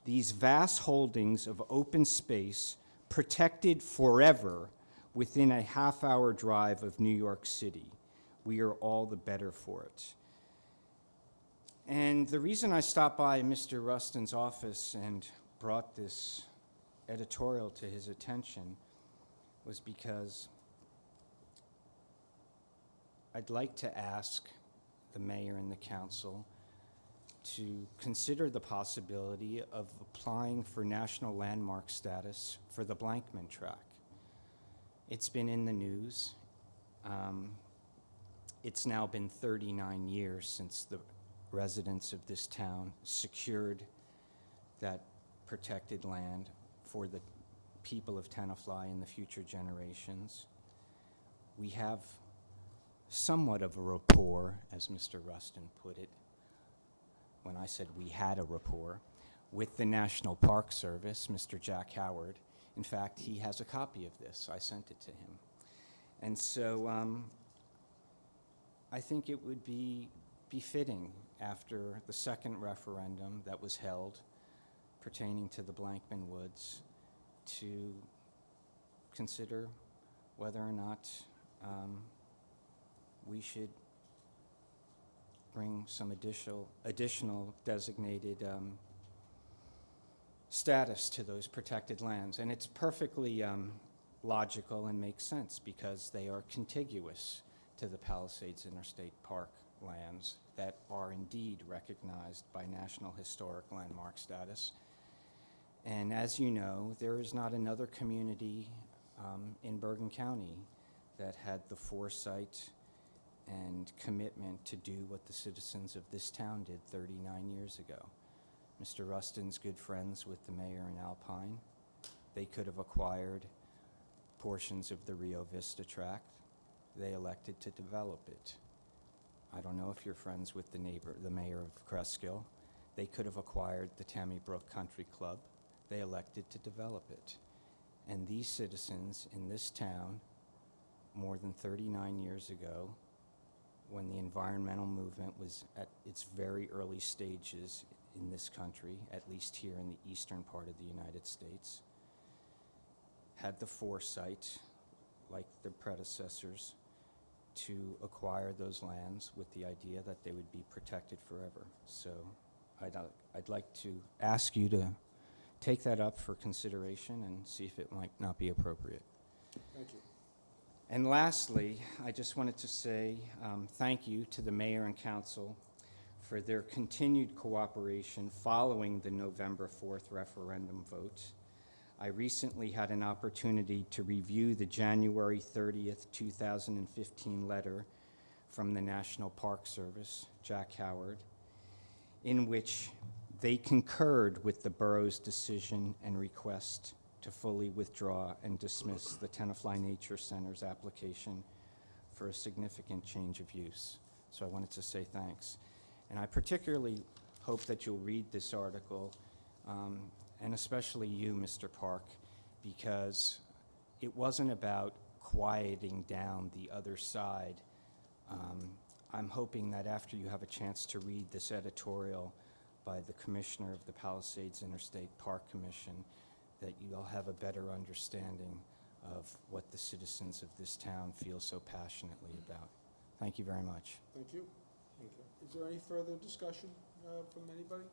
These vast holdings of open space protected forever within a half-hour drive of New York City, we are all the better for it. And the reason I stopped by Mr. Rustin's office and brought this editorial to his attention was because I'd like to ask the mayor and the council to consider the possibility of applying for national landmark status for the Blankman track. It's been in the news. It's now been 39 years since the residents of this town secured that protected land for the people of Tenafly and the future generations. We have somewhat of a rapport, as Mr. Rustin put it, when I said we had a rapport, with the National Park Service, Mr. Jack Howard. In fact, he has a copy of this. I sent it to him. And so I think it would be befitting after the second referendum that was held pertaining to the Blankman Woods to consider whether or not we should bring some additional designated status to those protected lands. And it's perfectly logical and makes sense because they are contiguous to the Palisades Interstate Park lands that are indeed recognized by National Historic Landmark status. And as you know, there is not another community in Bergen County that had the foresight and commitment to do what the citizens of this town did 39 years ago. Mr. Rustin's good friends with the mayor in Alpine. They could have acquired portions of the Rio Vista tract. They elected to develop it. I don't know if you're friends with the mayor of Cresskill. They could have acquired the Tammy Brook Country Club. They elected to develop it. And these citizens in this town, more than 39 years ago, when the environmental movement was at its very early stages in this country, at least here in the eastern part of the United States, had the foresight, like their predecessors, to acquire those lands with the idea that they would be protected forever. So I'd like to ask you to take that up for consideration and see if it might not be appropriate. Thank you. And lastly, I just wanted to say thank you to the mayor and council for their continued cooperation following the November 4th referendum vote. I recently had an opportunity to review the January 30th, 2015 letter from the National Park Service, Jack Howard, in which they concurred with the borough's decision and request to fully withdraw and dismiss the Tenafly Nature Center's application for a significant change of use. So I wanted to say thanks. And I particularly hope that you'll read this article, and especially you, Mr. Park, because it wasn't about quieting down the other side. I'm hoping that after you have a chance to read this editorial by the Commissioner of the Palisades Interstate Park Commission, that you'll have a better understanding of what the citizens of this town feel so passionately about. Thank you very much. Thank you. Is there any further discussion from anybody?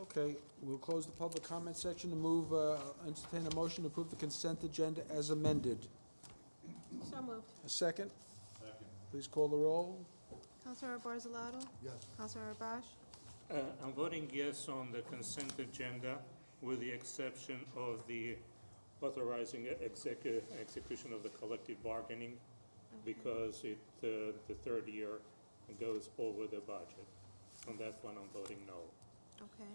Okay, we'll close the public comment section and move, entertain a motion to approve the consent agenda as amended. So moved. A second? Second. Please call the roll. Councilor Barzalato? Yes. Councilor Bash? I'm voting yes on the consent agenda with the exception of the authorizing execution of the collective bargaining because the third year goes over the budget. On that one, I'm voting no. Okay.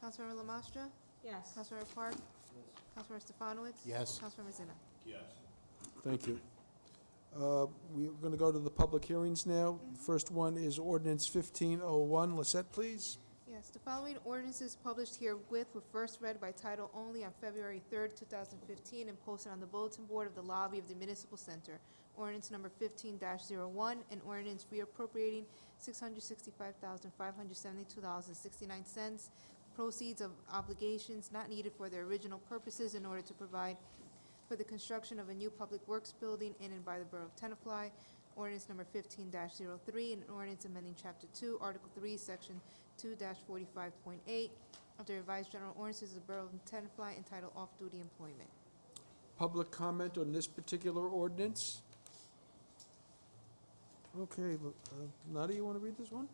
Councilor Lamastra? Yes. Councilor Park? Yes. Councilor Stefanowitz? Yes. Councilor Messina? Yes. Thank you. We're going to go to the public hearings now. First one is ordinance 1501. Lisette, please. Yes, the following ordinances published herewith were first read by title only on February 3rd, 2015, and posted on the bulletin board of the lobby of the Municipal Center. Ordinance number 15-01, an ordinance reappropriating $665,572.69, proceeds of obligations not needed for their original purposes in order to provide for the construction of a new public works building in and by the Borough of Tenafly. Ordinance number 15-03, and an ordinance amending Chapter 2, Article 3, Section 2-45.8 of the revised general ordinances of the Borough of Tenafly entitled Off-Duty Employment. Public comment on this particular ordinance? Okay, Nadia, you want to read this one?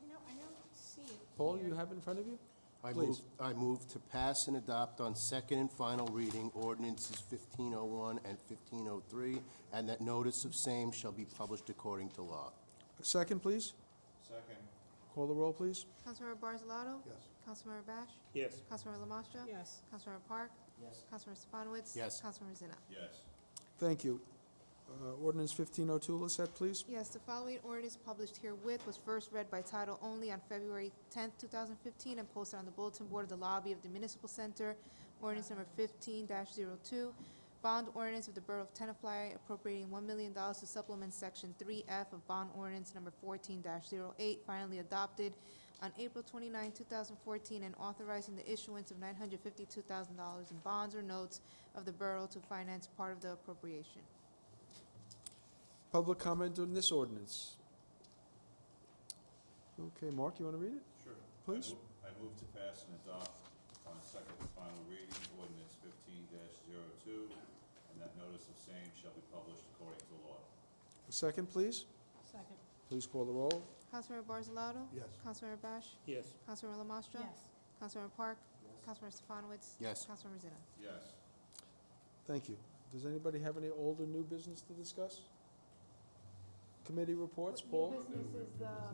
You know, I don't see it Paul, here. you have it in front of you? I Please. move to pass and adopt on second and final reading ordinances 1501 and 1503, and that notice of same shall be published according to law. A second, please. Second. Call the roll, please. Councilmember Barzalato? Yes. Councilmember Bash? Yes. Councilmember Lamastra? Yes. Councilmember Park? Yes. Councilmember Stefanowitz? Yes. Councilmember Zina? Yes. Thank you. Ordinance 1502, Lisette, please. Yes, the following ordinance published herewith was first read by title only on February 10th, 2015, and posted on the bulletin board of the lobby of the Municipal Center. Ordinance number 15-02, bond ordinance of the Borough of Tenafly appropriating $1 million to supplement Section 3F of bond ordinance number 14-08, finally adopted on April 29, 2014, and authorizing the issuance of $952,000 in bonds or notes of the borough to finance part of the appropriation. Public comment on this ordinance? Okay, Mark, you want to read it? Sure. Please. I move to pass and adopt on second and final reading ordinance 15-02, and that notice of same shall be published according to law. A second, please. Second. Please call the roll. Councilmember Barzalato? Yes. Councilmember Bash? Yes. Councilmember Lamastra? Yes. Councilmember Park? Councilmember Stefanowitz? Yes. Councilmember Zina? Yes. Thank you. Does anybody have any old or new business to discuss? Committee reports, Paul?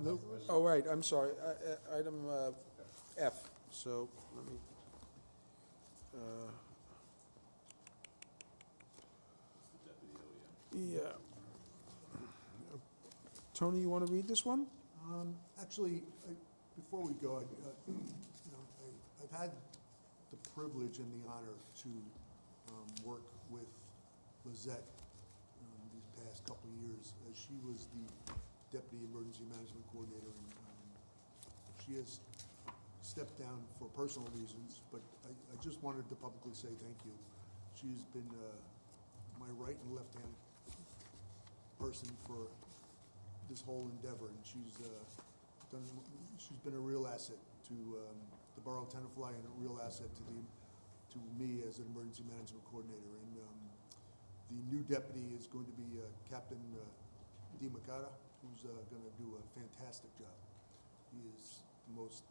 Nope. Oh, right, I'm sorry. Item F, so let me, It's the deputy OEM. yeah. Tony, you want to read this one? Actually, before we go, I've had the privilege and the honor to work with Lizette these past couple of years. She was the Deputy Emergency Management Coordinator, and she has stepped down for personal reasons, but I just wanted to publicly say thank you. She's been my right and left-hand person for this whole endeavor, and she's been a real asset to the Borough of Tenafly and a real asset to me as an emergency management coordinator. And the new deputy is going to be Captain Di Macata, who's going to do a fantastic job. He is the most,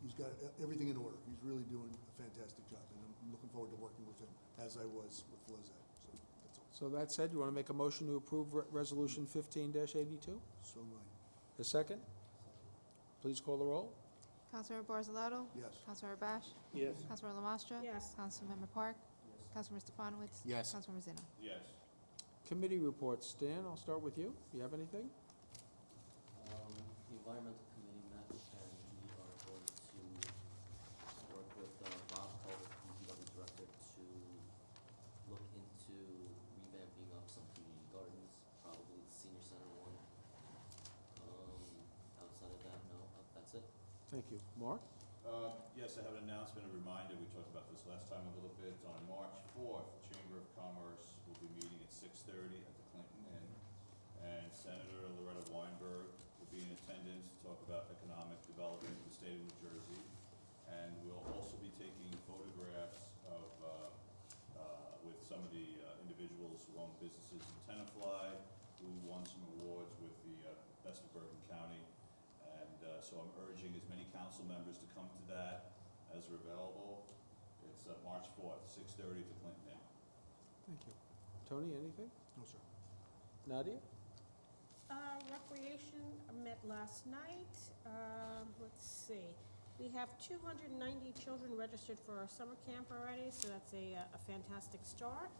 he's got everything in order. He's really doing a fantastic job, and I'm looking forward to working with him, as I was with Lizette. So that's all. So that said, you want to make a motion to approve Resolution 15-82? So mine. A second? Please call the roll. Councilmember Barzalato? Yes. Councilmember Bash? Yes. Councilmember Lamastra? Yes. Councilmember Park? Councilmember Stefanowitz? Yes. Councilmember Zina? Yes. Committee reports. Dan, I'll start with you. You have anything? The environmental committee met, and we are going to work with Rob Culver, DPW director, to look into revamping up some community gardens, probably the senior center one. Outside of that, no, that's it. Thank you. Mark? Yes, I have an announcement, a reminder, we talked about this last time a little bit. On March 4th, the Chamber of Commerce will be meeting at 6:30 at the Clinton Inn, and Senator Loretta Weinberg will be in attendance to talk about economic development in the state of New Jersey. And we'll also be taking photographs of, with some of the individuals who own businesses in Tenafly, who won some awards with the Best of Bergen County. And so I'm urging as many council members to come to that as are available. It's March 4th, 6:30 at the Clinton Inn. Thank you. Tony, anything? No, sir. Nadia? Recreation met last night. Let's see. We have 290 children registered for our summer camp already, so that's a fantastic start.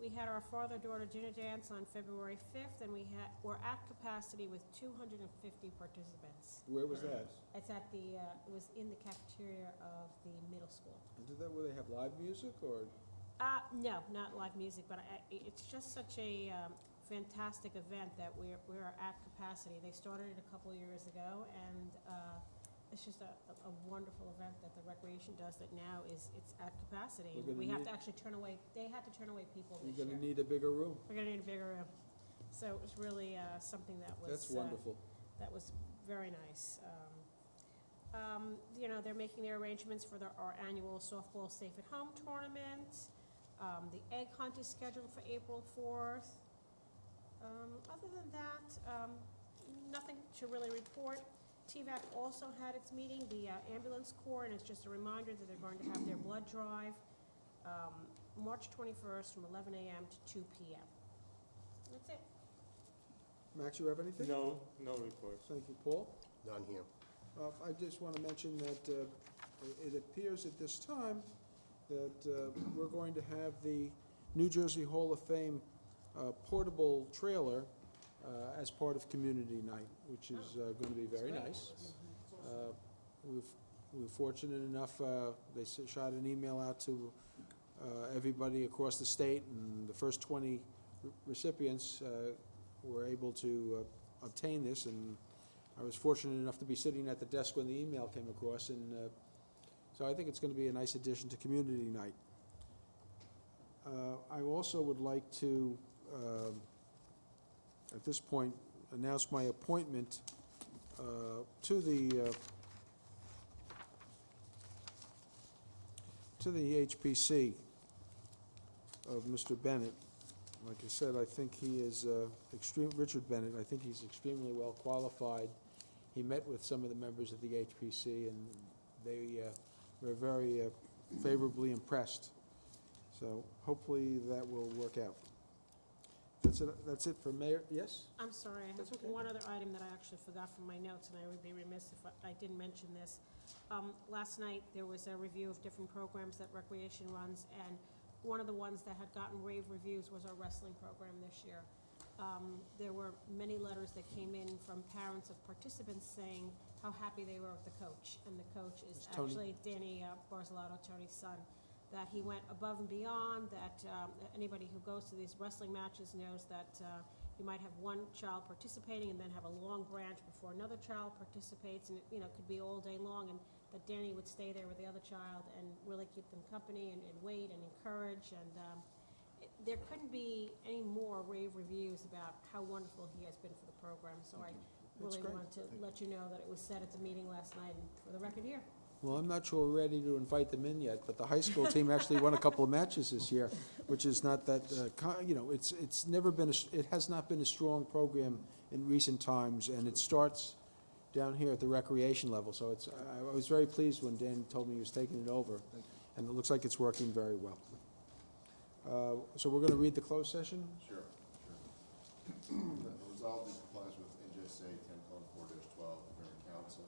We had our father-daughter dinner dance on February 5th, and we're at capacity with 250 participants. Where was that? It's at it was in the cafeteria of the middle school. And did that where they have live music or? No, not live music, but it's just such a fantastic event that we're at capacity. They started it a couple of years ago, and it's just a wonderful event that the recreation does that now it's at capacity. We're And gonna we have need- to actually turn away, they had to turn away people this You're year. gonna need a bigger room. We're gonna need a bigger room. So it was really something that was. That's wonderful. That was very nice. You know, they're making their arrangements for our annual softball Safe at Home tournament. The egg hunt is scheduled for April 4th. Other than that, nothing to really report. TVAC also had its meeting, the ambulance corps, and it's just a reminder that they're going to have their blood drive March 21st from 11 a.m. to 2 p.m. That's it. Max, you have anything? No reports. Thank you, Paul. None here. I just want to mention that it appears at this time that we're going to have the New Jersey Hall of Fame portable trailer as part of Community Night, which is going to be very nice. We're fortunate enough, they shot an email out to everybody across the state, and the first 20 recipients were able to obtain this, and I was fortunate enough to be sitting at the desk when the email came across, and so I think it's going to be a nice addition to Community Night. I also would like to, at this point, announce my appointment to the HPC of Mr. Bennett. Like I said, I think he is Richard Bennett, I think he's extremely well qualified. He met with some of the members of the HPC, and they were very favorably impressed. So hopefully that will work out. That's it for Mayor, yes? I'm sorry, I have That's okay. one other item that I actually forgot from my notes, and I would be remiss if I didn't mention this. Last night, there was a review of different programs that Recreation runs, and one of the ones that had gotten rave reviews was our wrestling program this year. There were many letters that came in from parents of participants saying how happy they were with the coach, and the coach is Tony. actually Danny Barzalato, Tony's son, that he went above and beyond, that anybody who goes to these wrestling matches knows that you might have one child participating and then have a long branch before another child participates, and it could be all day long, and that Danny would stay there with the other child and really keep them company and wait and encourage, and there couldn't be any more rave reviews about how wonderful he has been for the program, so I really great. wanted to let you know that it was said at the meeting last night, and for the record here. Well, I'm not sure we're ready to invite them in yet, but the high school team actually won a couple of matches this year, which is not that, it's never been, it has not been a strong program in recent times, and it starts down here at the recreation level. So I was very pleased when Dan told me he was taking it over, and it looks like it's working very well. So we're going to read the closed session? Sure. Resolved in compliance with NJSA 10:4-12, during council,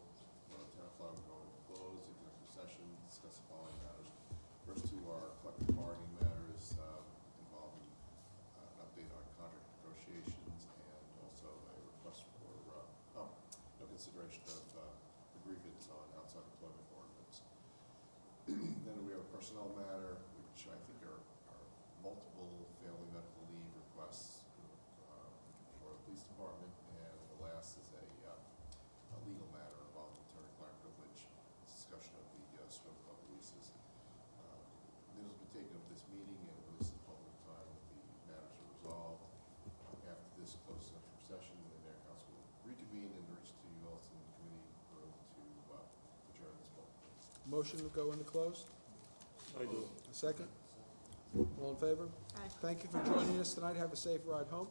Tenafly will go into closed executive session, discuss the following matters. First two are collective bargaining matters involving an update on contract negotiations and also a request for no consideration of grievance on outside employment ordinance. Then we have a personnel matter, which I think are multiple family medical leave requests for the police department, and the last is a legal matter involving attorney-client privilege, discussion of the swim club leases. This will be taken up this meeting, and this is public time that the matters are resolved. After this closed session, the mayor and council will reconvene and reach to you also in the committee room to adjourn this public meeting. Motion to go into closed? I do. A second? All in favor? Aye. Thank you for joining us tonight. Have a safe ride home.